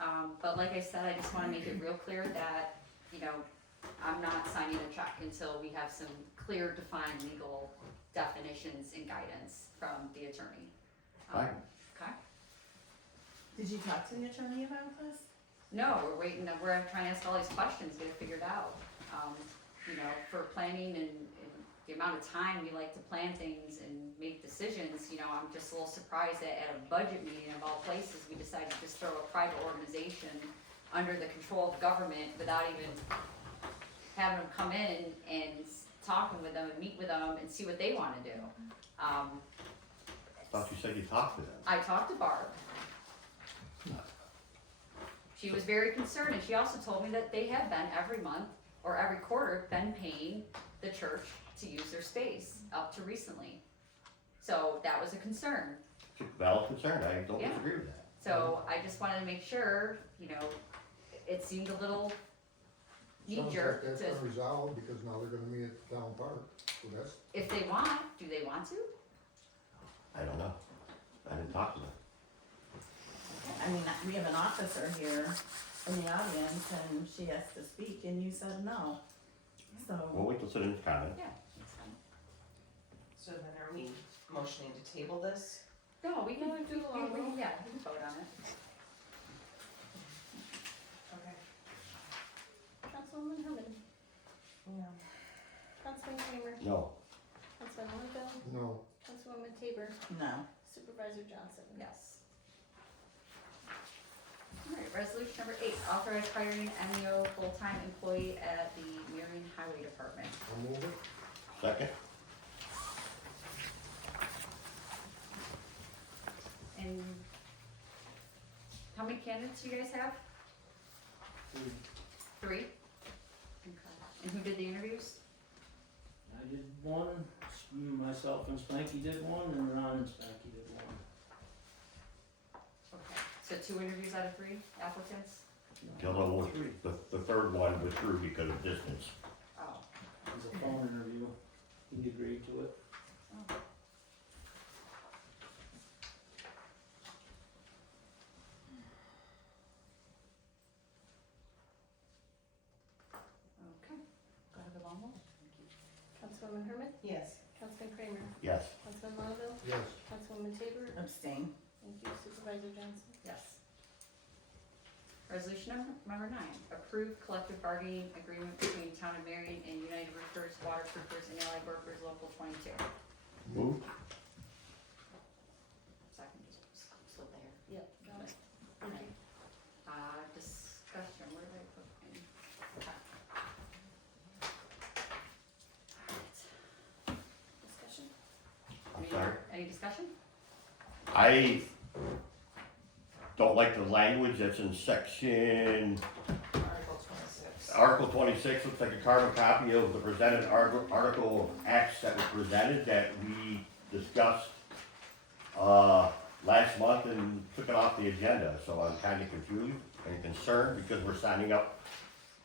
but like I said, I just wanna make it real clear that, you know, I'm not signing a check until we have some clear defined legal definitions and guidance from the attorney. Fine. Okay? Did you talk to the attorney about this? No, we're waiting, we're trying to ask all these questions, get it figured out. You know, for planning and the amount of time we like to plan things and make decisions, you know, I'm just a little surprised that at a budget meeting of all places, we decided to just throw a private organization under the control of government without even having them come in and talking with them and meet with them and see what they wanna do. I thought you said you talked to them. I talked to Barb. She was very concerned, and she also told me that they have been every month or every quarter been paying the church to use their space up to recently. So that was a concern. It's a valid concern, I don't Yeah. disagree with that. So I just wanted to make sure, you know, it seemed a little knee Sounds jerk like that's to, been resolved, because now they're gonna meet at the town park, so that's, if they want, do they want to? I don't know, I didn't talk to them. I mean, we have an officer here in the audience and she asked to speak and you said no. We'll So, wait till citizens comment. Yeah, that's fine. So then are we motioning to table this? No, we can, No, do the long roll. yeah, we can vote on it. Okay. Councilwoman Herman, No. Councilman Kramer, No, Councilman Linville, no, Councilwoman Tabor, no. Supervisor Johnson. Yes. Alright, resolution number 8, authorize hiring MEO full-time employee at the Marion Highway Department. I'll move it. second? And how many candidates do you guys have? 3? Okay. And who did the interviews? I did one, myself and Spanky did one, and Ron and Spanky did one. Okay, so 2 interviews out of 3 applicants? The other one, Three. the third one withdrew because of distance. Oh. It was a phone interview, he agreed to it. Okay, go ahead, Alamo. Councilwoman Herman, Yes. Councilman Kramer, Yes, Councilman Linville, Yes, Councilwoman Tabor, Abstain. thank you, Supervisor Johnson. Yes. Resolution number 9, approve collective bargaining agreement between Town of Marion and United Roofers, Waterproofers, and Allied Workers Local 22. moved, Second, just slip there. Yep, got it. Thank you. Discussion, where did I put in? Discussion? I'm sorry. Any discussion? I don't like the language that's in section, Article 26. Article 26, looks like a carbon copy of the presented article of acts that was presented that we discussed, last month and took it off the agenda, so I'm kinda confused and concerned because we're signing up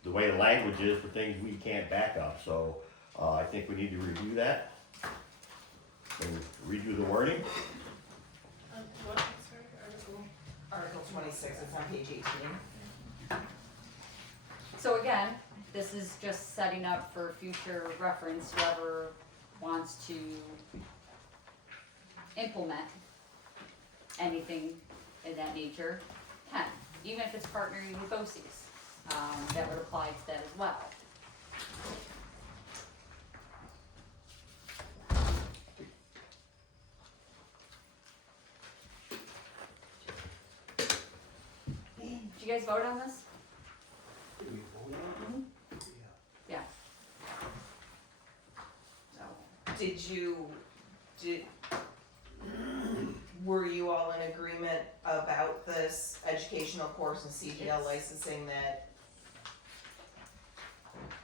the way the language is for things we can't back up, so, I think we need to review that and redo the wording. What, sorry, article? Article 26, it's on page 18. So again, this is just setting up for future reference, whoever wants to implement anything in that nature can, even if it's partnering with BOCES, that would apply to that as well. Did you guys vote on this? Did we vote on it? Yeah. So, Were you all in agreement about this educational course and CDL Yes. licensing that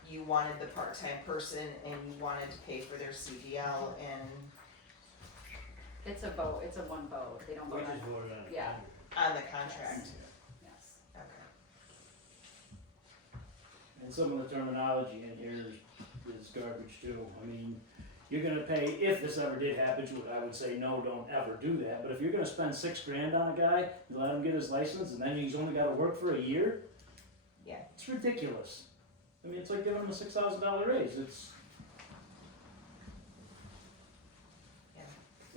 you wanted the part-time person and you wanted to pay for their CDL and it's a vote, it's a one vote, they don't We vote on, just voted on it. yeah, on the contract? yes. Okay. And some of the terminology in here is garbage too. I mean, you're gonna pay, if this ever did happen, which I would say no, don't ever do that, but if you're gonna spend $6,000 on a guy, and let him get his license, and then he's only gotta work for a year? Yeah. It's ridiculous. I mean, it's like giving him a $6,000 raise, it's. Yeah.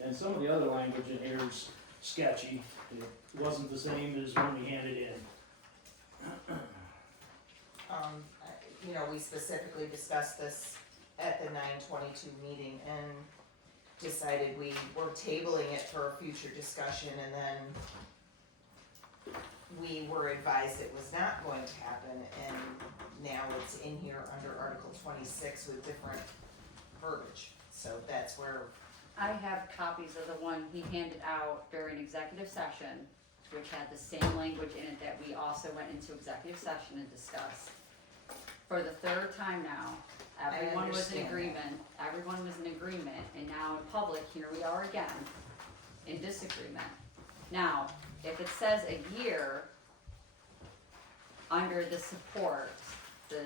And some of the other language in here is sketchy. It wasn't the same as when we handed in. You know, we specifically discussed this at the 9/22 meeting and decided we were tabling it for a future discussion, and then we were advised it was not going to happen, and now it's in here under Article 26 with different verbiage, so that's where, I have copies of the one he handed out during executive session, which had the same language in it that we also went into executive session and discussed. For the third time now, everyone was in understand that. agreement, everyone was in agreement, and now in public, here we are again, in disagreement. Now, if it says a year under the support, the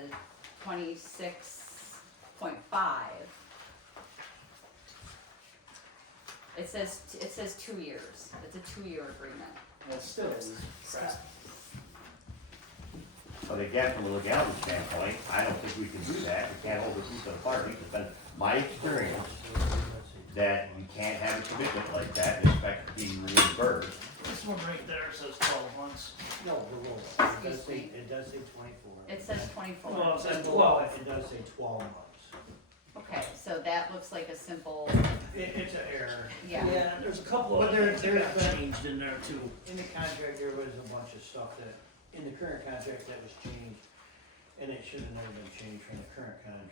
26.5, it says 2 years, it's a 2-year agreement. That still is crap. But again, from a legality standpoint, I don't think we can do that, we can't hold the feet to the fire, it's been my experience that you can't have a commitment like that and expect to be reimbursed. This one right there says 12 months. No, below that. It does Excuse say, me. it does say 24. It says 24. Well, it says Below 12. it does say 12 months. Okay, so that looks like a simple, It's an error. yeah. Yeah, there's a couple But of there- things that there's got been- changed in there too. In the contract, there was a bunch of stuff that, in the current contract that was changed, and it should have never been changed from the current contract.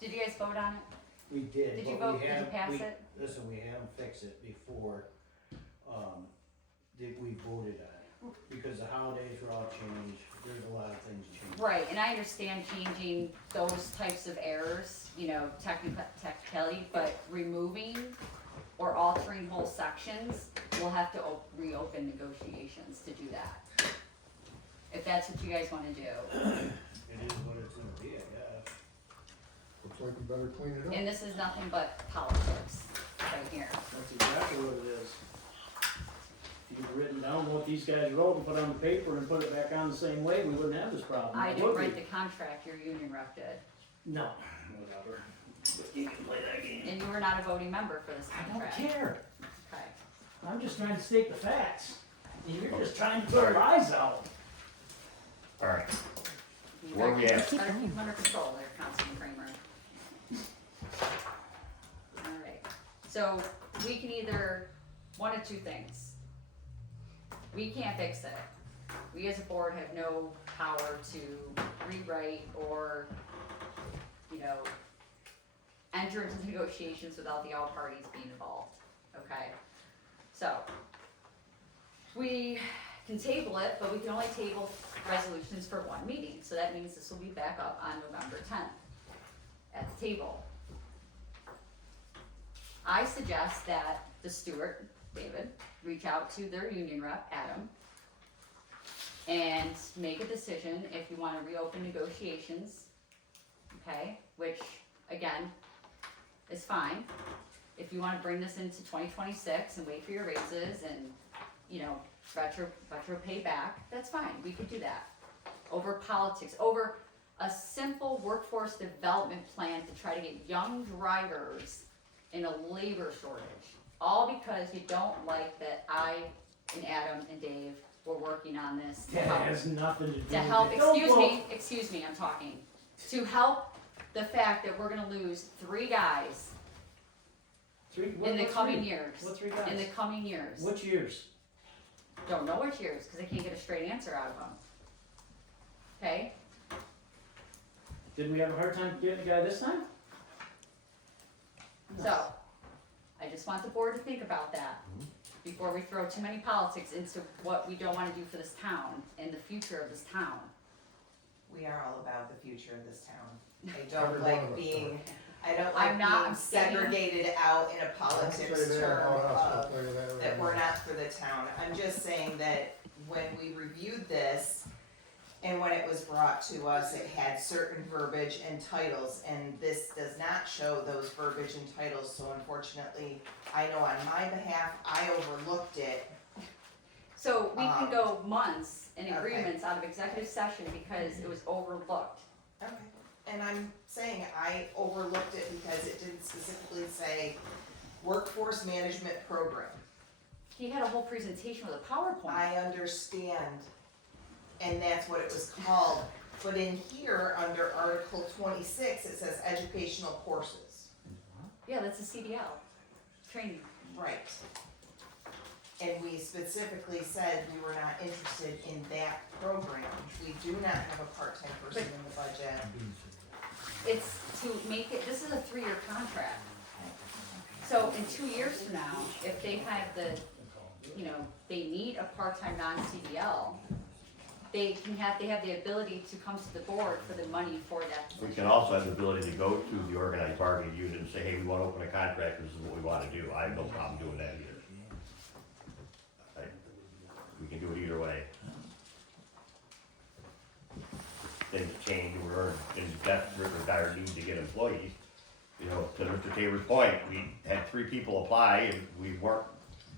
Did you guys vote on it? We did, Did you but vote, we did you have, pass we, it? listen, we haven't fixed it before, we voted on it. Because the holidays were all changed, there's a lot of things changed. Right, and I understand changing those types of errors, you know, technicality, but removing or altering whole sections, we'll have to reopen negotiations to do that. If that's what you guys wanna do. It is what it's gonna be, I guess. Looks like we better clean it up. And this is nothing but politics, right here. That's exactly what it is. If you'd written down what these guys wrote and put on the paper and put it back on the same way, we wouldn't have this problem. I would didn't we? write the contract, your union rep did, No, whatever. You can play that game. and you were not a voting member for this I don't contract. care. Okay. I'm just trying to state the facts. And you're just trying to put our lies out. Alright, You Where we at? Gotta keep them under control there, Councilman Kramer. Alright, so we can either, one of two things. We can't fix it. We as a board have no power to rewrite or, you know, enter into negotiations without the all parties being involved, okay? So, we can table it, but we can only table resolutions for one meeting, so that means this will be back up on November 10th at the table. I suggest that the Stewart, David, reach out to their union rep, Adam, and make a decision if you wanna reopen negotiations, okay, which, again, is fine. If you wanna bring this into 2026 and wait for your raises and, you know, retro pay back, that's fine, we could do that. Over politics, over a simple workforce development plan to try to get young drivers in a labor shortage. All because you don't like that I and Adam and Dave were working on this to That help. has nothing to do with it. To help, Don't excuse me, I'm talking. To help the fact that we're gonna lose 3 guys in the coming years. What 3 In the guys? coming years. Which years? Don't know which years, cause I can't get a straight answer out of them. Okay, Did we have a hard time getting a guy this time? so, I just want the board to think about that before we throw too many politics into what we don't wanna do for this town and the future of this town. we are all about the future of this town. I Every don't one of like us being, I don't I'm like not, being I'm stating- segregated out in a Don't politics say that term about us, I'll of tell you that right that we're now. not for the town. I'm just saying that when we reviewed this, and when it was brought to us, it had certain verbiage and titles, and this does not show those verbiage and titles, so unfortunately, I know on my behalf, I overlooked it. So we can go months in okay. agreements out of executive session because it was overlooked. Okay. And I'm saying I overlooked it because it didn't specifically say workforce management program. He had a whole presentation with a PowerPoint. I understand, and that's what it was called, but in here, under Article 26, it says educational courses. Yeah, that's a CDL, training. Right. And we specifically said we were not interested in that program. We do not have a part-time person in the budget. It's to make it, this is a 3-year contract. So in 2 years from now, if they have the, you know, they need a part-time non-CDL, they have the ability to come to the board for the money for that We position. can also have the ability to go to the organized bargaining unit and say, hey, we wanna open a contract, this is what we wanna do. I have no problem doing that either. We can do it either way. Things change, we're in desperate or dire need to get employees. You know, to Mr. Tabor's point, we had 3 people apply and we weren't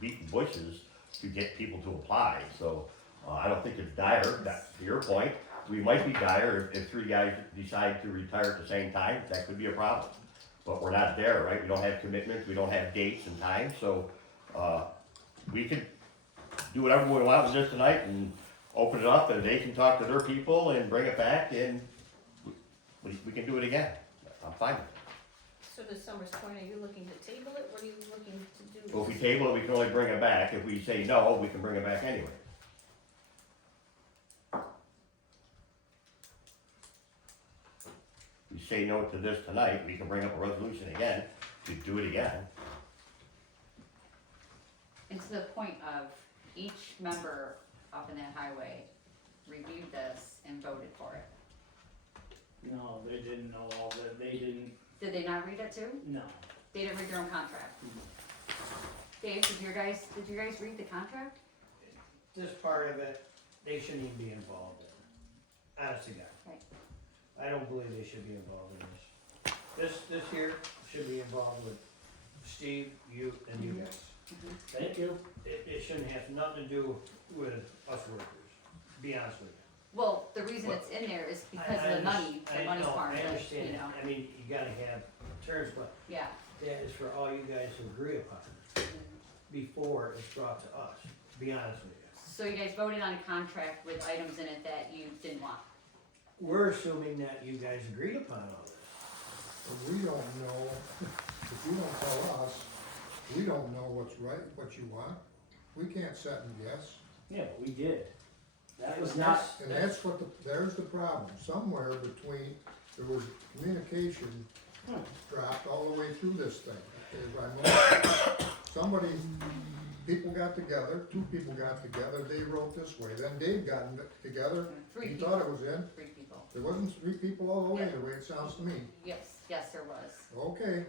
beating bushes to get people to apply, so, I don't think it's dire, to your point. We might be dire if 3 guys decide to retire at the same time, that could be a problem. But we're not there, right? We don't have commitments, we don't have dates and times, so, we could do whatever we want with this tonight and open it up and they can talk to their people and bring it back and we can do it again. I'm fine with it. So to Summer's point, are you looking to table it? What are you looking to do? Well, if we table it, we can only bring it back. If we say no, we can bring it back anyway. We say no to this tonight, we can bring up a resolution again to do it again. And to the point of each member up in that highway reviewed this and voted for it. No, they didn't know all that, they didn't, Did they not read it too? no. They didn't read their own contract? Dave, did you guys read the contract? This part of it, they shouldn't even be involved in, honest to God. Right. I don't believe they should be involved in this. This here should be involved with Steve, you, and you guys. Thank you. It shouldn't have nothing to do with us workers, to be honest with you. Well, the reason it's in there is because of the money's part of I it, understand, you know? I mean, you gotta have terms, but Yeah, that is for all you guys to agree upon before it's brought to us, to be honest with you. so you guys voted on a contract with items in it that you didn't want? We're assuming that you guys agreed upon all this. And we don't know, if you don't tell us, we don't know what's right, what you want. We can't second guess. Yeah, but we did. That was not, And that's what there's the problem. Somewhere between, there was communication dropped all the way through this thing. As I know, somebody, people got together, 2 people got together, they wrote this way. Then Dave got together, 3 he people. thought it was in. 3 people. There wasn't 3 people all the way, Yeah. the way it sounds to me. Yes, there was. Okay,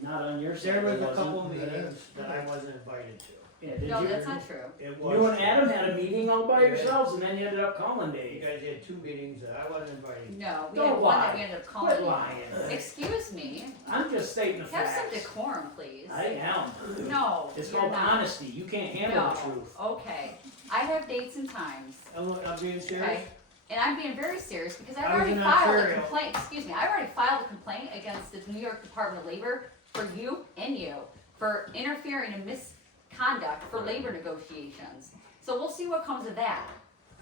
not on your side, There was it a wasn't. couple meetings that I wasn't invited to. Yeah, did No, you? that's not true. It was. You and Adam had a meeting all by Yeah. yourselves and then you ended up calling You Dave. guys had 2 meetings that I wasn't invited to. No, we Don't had one that lie. we ended up Quit calling you. lying. Excuse me, I'm just stating the have some facts. decorum, please. I am. No, It's you're called not. honesty. You can't handle the No, truth. okay. I have dates and times, I'm being serious. okay? And I'm being very serious because I've I was already in filed a Ontario. complaint, excuse me, I've already filed a complaint against the New York Department of Labor for you and you for interfering in misconduct for labor negotiations. So we'll see what comes of that.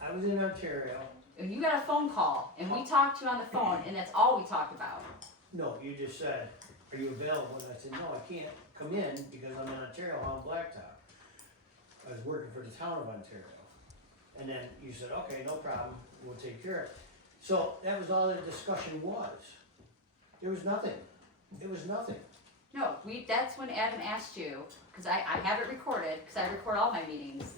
I was in Ontario. And you got a phone call and we talked to you on the phone and that's all we talked about. No, you just said, are you available? And I said, no, I can't come in because I'm in Ontario on Blacktop. I was working for the town of Ontario. And then you said, okay, no problem, we'll take care of it. So that was all the discussion was. There was nothing. It was nothing. No, that's when Adam asked you, cause I have it recorded, cause I record all my meetings.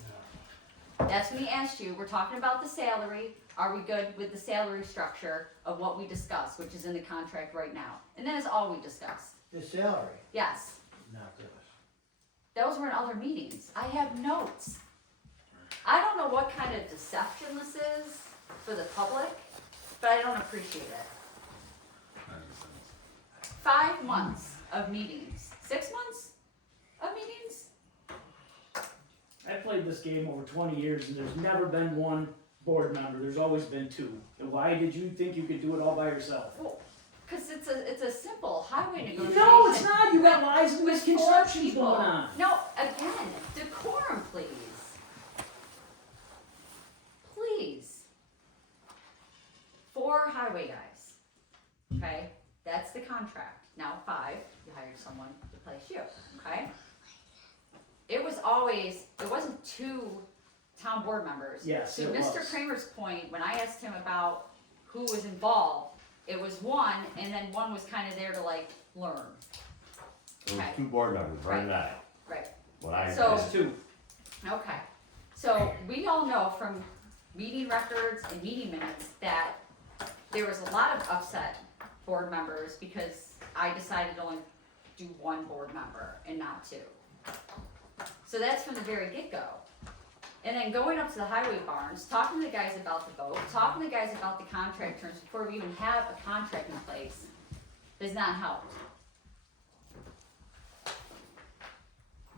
That's when he asked you, we're talking about the salary, are we good with the salary structure of what we discussed, which is in the contract right now? And that is all we discussed. The salary, Yes, not this. those were in other meetings. I have notes. I don't know what kind of deception this is for the public, but I don't appreciate it. 5 months of meetings, 6 months of meetings? I played this game over 20 years and there's never been one board member. There's always been 2. And why did you think you could do it all by yourself? Well, cause it's a simple highway negotiation. No, it's not. You got lies and with 4 misconceptions people. going on. No, again, Decorum, please. Please. 4 highway guys. Okay, that's the contract. Now 5, you hired someone to replace you, okay? It wasn't 2 town board members. Yes, To it Mr. was. Kramer's point, when I asked him about who was involved, it was 1, and then 1 was kinda there to like learn. There was Okay. 2 board members, Vern and I. Right. When I. So- There's 2. Okay, so we all know from meeting records and meeting minutes that there was a lot of upset board members because I decided to only do 1 board member and not 2. So that's from the very get-go. And then going up to the highway barns, talking to the guys about the vote, talking to the guys about the contract terms before we even have a contract in place, does not help.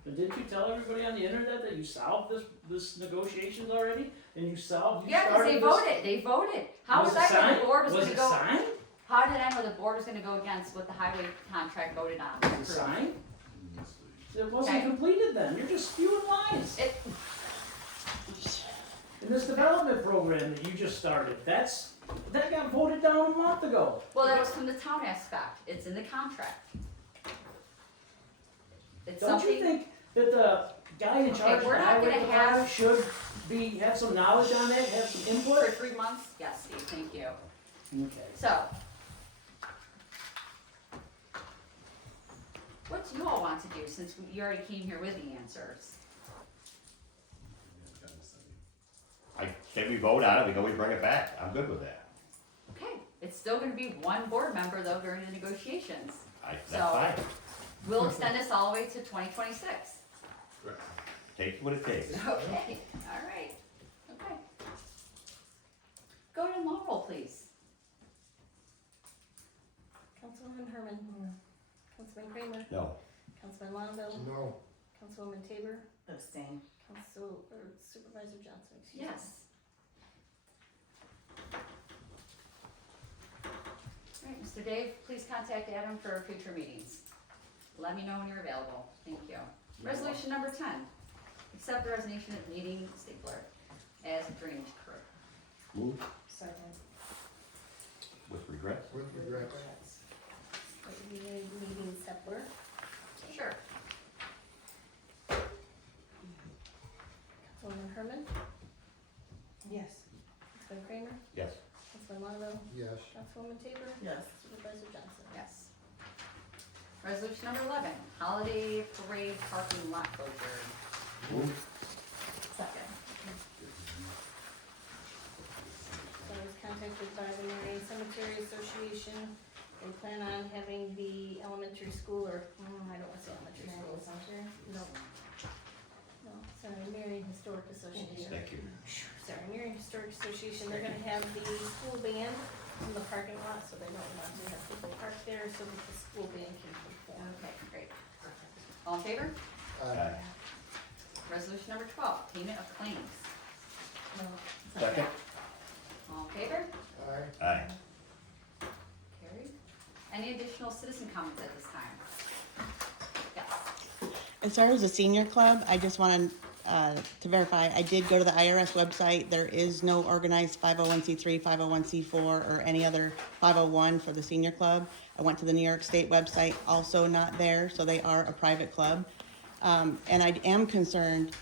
But didn't you tell everybody on the internet that you solved this negotiations already? And you solved, you Yeah, because started they this? they voted. How was it I know signed? the board was Was gonna it go? signed? How did I know the board was gonna go against what the highway contract voted on? Was it signed? It wasn't Okay. completed then, you're just spewing lies. It, In this development program that you just started, that got voted down a month ago. well, that was from the town aspect, it's in the contract. It's Don't you something, think that the guy in charge of we're the not highway gonna department have- should have some knowledge on that, have some for input? 3 months, yes, Steve, thank you. Okay. So. What do you all want to do, since you already came here with the answers? I say we vote on it, we can always bring it back, I'm good with that. Okay, it's still gonna be 1 board member though during the negotiations. That's So- fine, We'll extend this all the way to 2026. take what it takes. Okay, alright, okay. Go to Laurel, please. Councilwoman Herman. Councilman Kramer. No, Councilman Lonville. No, Councilwoman Tabor. Abstain. Supervisor Johnson, excuse me. Yes. Alright, Mr. Dave, please contact Adam for future meetings. Let me know when you're available, thank you. Resolution number 10, accept the resignation of meeting Stigler as a drainage crew. move Second. with regrets. with regrets. That would be a meeting Sepler. Sure. Councilwoman Herman. Yes. Councilman Kramer. Yes. Councilman Lonville. Yes, Councilwoman Tabor. Yes. Supervisor Johnson. Yes. Resolution number 11, holiday parade parking lot closure. Move. Second. So I was contacted by the Marion Cemetery Association. They plan on having the elementary school, or, I don't wanna say elementary school. No. No, sorry, Marion Historic Association. Thank you. Sorry, Marion Historic Association, they're gonna have the school band in the parking lot, so they don't want to have people park there, so that the school band can perform. Okay, great. All in favor? aye, Resolution number 12, payment of claims. No. Second. All in favor? aye, Aye. Carried. Any additional citizen comments at this time? Yes. As far as the senior club, I just wanted to verify, I did go to the IRS website. There is no organized 501c3, 501c4, or any other 501 for the senior club. I went to the New York State website, also not there, so they are a private club. And I am concerned,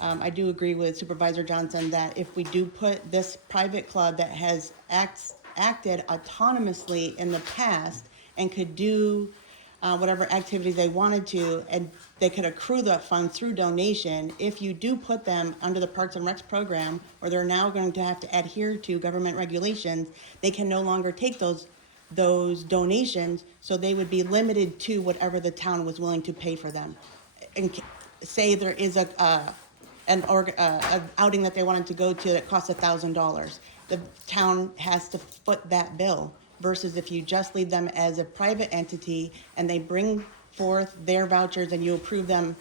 I do agree with Supervisor Johnson that if we do put this private club that has acted autonomously in the past and could do whatever activities they wanted to, and they could accrue that fund through donation. If you do put them under the Parks and Recs program, where they're now going to have to adhere to government regulations, they can no longer take those donations, so they would be limited to whatever the town was willing to pay for them. And say there is an outing that they wanted to go to that costs $1,000, the town has to foot that bill. Versus if you just leave them as a private entity and they bring forth their vouchers and you approve them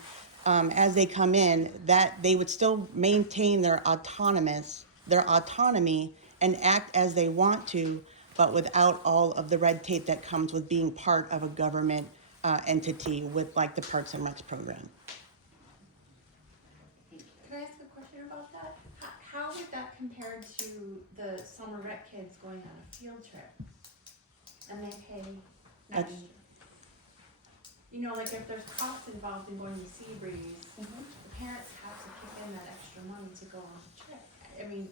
as they come in, that they would still maintain their autonomy and act as they want to, but without all of the red tape that comes with being part of a government entity with like the Parks and Recs program. would that compare to the summer rec kids going on a field trip? And they pay That's- nothing. You know, like if there's costs involved in going to Seabreeze, the parents have to kick in that extra money to go on the trip. I mean,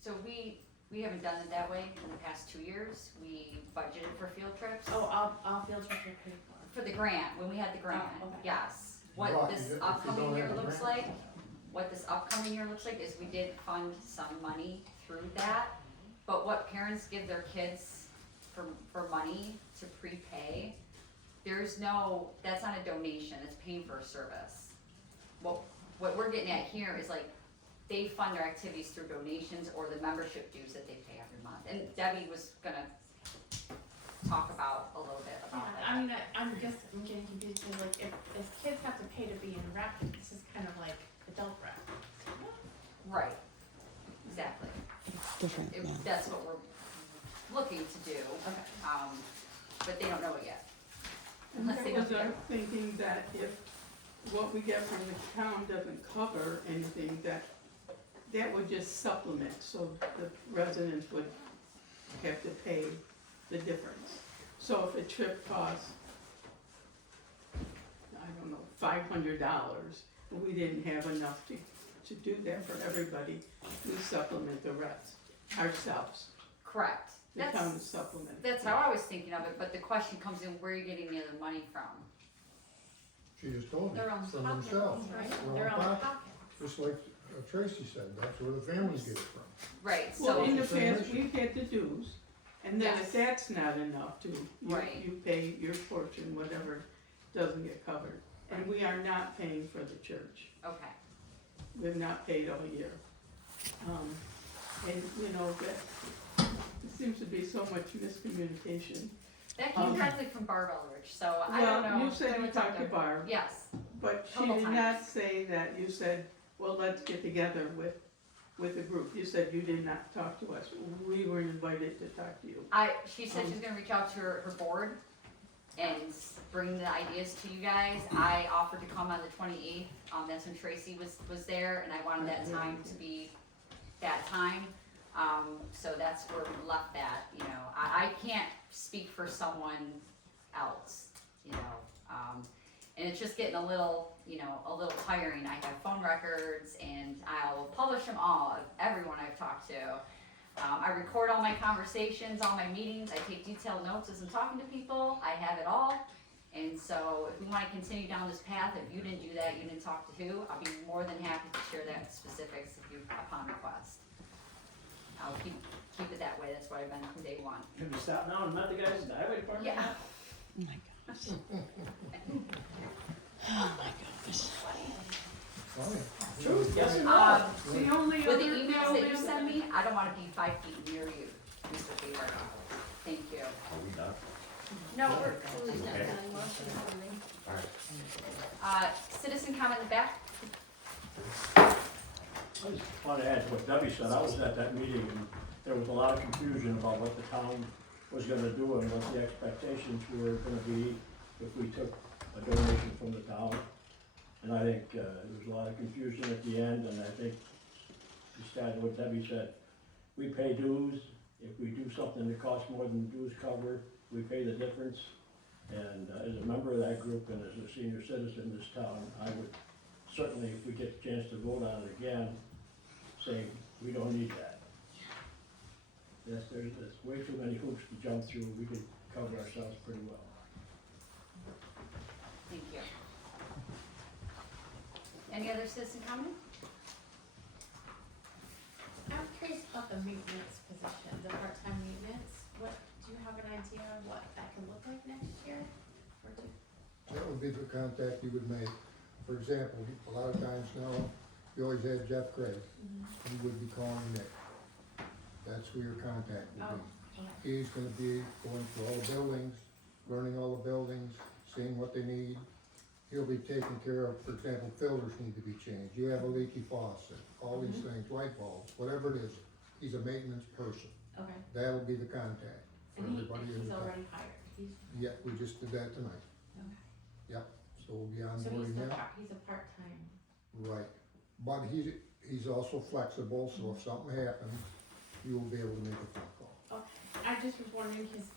So we haven't done it that way in the past 2 years. We budgeted for field trips. all field trips are paid for. For the grant, when we had the grant, Oh, okay. yes. Right, What if this you upcoming don't year have a looks grant. like, is we did fund some money through that. But what parents give their kids for money to prepay, that's not a donation, it's paying for a service. What we're getting at here is like, they fund their activities through donations or the membership dues that they pay every month. And Debbie was gonna talk about a little bit about Yeah, that. I mean, I'm getting confused because like if kids have to pay to be in rec, this is kind of like adult rec. Right, exactly. Different, yeah. That's what we're looking to do, Okay. but they don't know it yet. And Unless they that go was our through. thinking that if what we get from the town doesn't cover anything, that would just supplement, so the residents would have to pay the difference. So if a trip costs, I don't know, $500, but we didn't have enough to do that for everybody, we supplement the rest ourselves. Correct. The town That's, supplement. that's how I was thinking of it, but the question comes in, where are you getting the other money from? She just told me, Their own from pocket, themselves, right? their Their own own pocket. pocket. Just like Tracy said, that's where the families get it from. Right, Well, so, in the It's the same past, issue. we've had the dues, and then if Yes. that's not enough to, Right. you pay your portion, whatever doesn't get covered. And we are not paying for the church, okay, we've not paid all year. And, you know, that, there seems to be so much miscommunication. that came directly from Barb Eldridge, so I don't know. Well, you said They you would talked to talk Barb, Yes, but she couple did not times. say that, you said, well, let's get together with the group. You said you did not talk to us, we were invited to talk to you. she said she's gonna reach out to her board and bring the ideas to you guys. I offered to come on the 28th, that's when Tracy was there, and I wanted that time to be that time. So that's where we left that, you know, I can't speak for someone else, you know, and it's just getting a little tiring. I have phone records and I'll publish them all, of everyone I've talked to. I record all my conversations, all my meetings, I take detailed notes as I'm talking to people, I have it all. And so if we wanna continue down this path, if you didn't do that, you didn't talk to who, I'll be more than happy to share that specifics if you, upon request. I'll keep it that way, that's what I've been from day one. Have you stopped now and met the guys in the highway department? Yeah. Oh my gosh. Oh my gosh. Fine. True, yes and no. The only With other the emails bill that you is- send me, I don't wanna be 5 feet near you, Mr. Faber. Thank you. Are we done? No, we're, Julie's not Okay. done, motion coming. Alright. citizen comment in the back? I just want to add to what Debbie said, I was at that meeting and there was a lot of confusion about what the town was gonna do and what the expectations were gonna be if we took a donation from the town. And I think, there was a lot of confusion at the end, and I think, just add to what Debbie said, we pay dues, if we do something that costs more than dues cover, we pay the difference. And as a member of that group and as a senior citizen in this town, I would certainly, if we get a chance to vote on it again, say, we don't need that. There's way too many hoops to jump through, we could cover ourselves pretty well. Thank you. Any other citizen comment? I'm curious about the maintenance position, the part-time maintenance. What, do you have an idea of what that can look like next year? Or do, That would be the contact you would make. For example, a lot of times now, you always had Jeff Craig, he would be calling Nick. That's who your contact would be. okay. He's gonna be going through all the buildings, learning all the buildings, seeing what they need. He'll be taking care of, for example, filters need to be changed, you have a leaky faucet, all these things, light bulbs, whatever it is. He's a maintenance person, Okay, that'll be the contact for and everybody in he's the town. already hired, Yeah, we just did that tonight, okay. so we'll be So onboarding him. he's a part-time, Right, but he's also flexible, so if something happens, you will be able to make a phone call. Okay, I just was wondering, cause,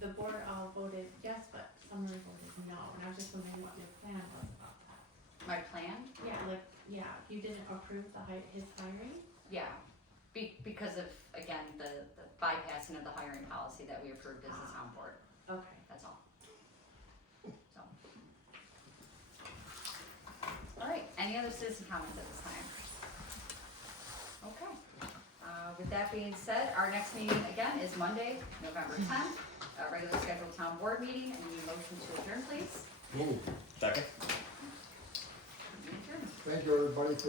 the board all voted yes, but Summer voted no, and I was just wondering what your plan was about that. My plan? Yeah, you didn't approve his hiring? Yeah, because of, again, the bypassing of the hiring policy that we approved as a town board, Okay. that's all. So. All right, any other citizen comments at this time? Okay, with that being said, our next meeting again is Monday, November 10th, a regular scheduled town board meeting, and need a motion to adjourn, please. Move. Second? Adjourn. Thank you, everybody, for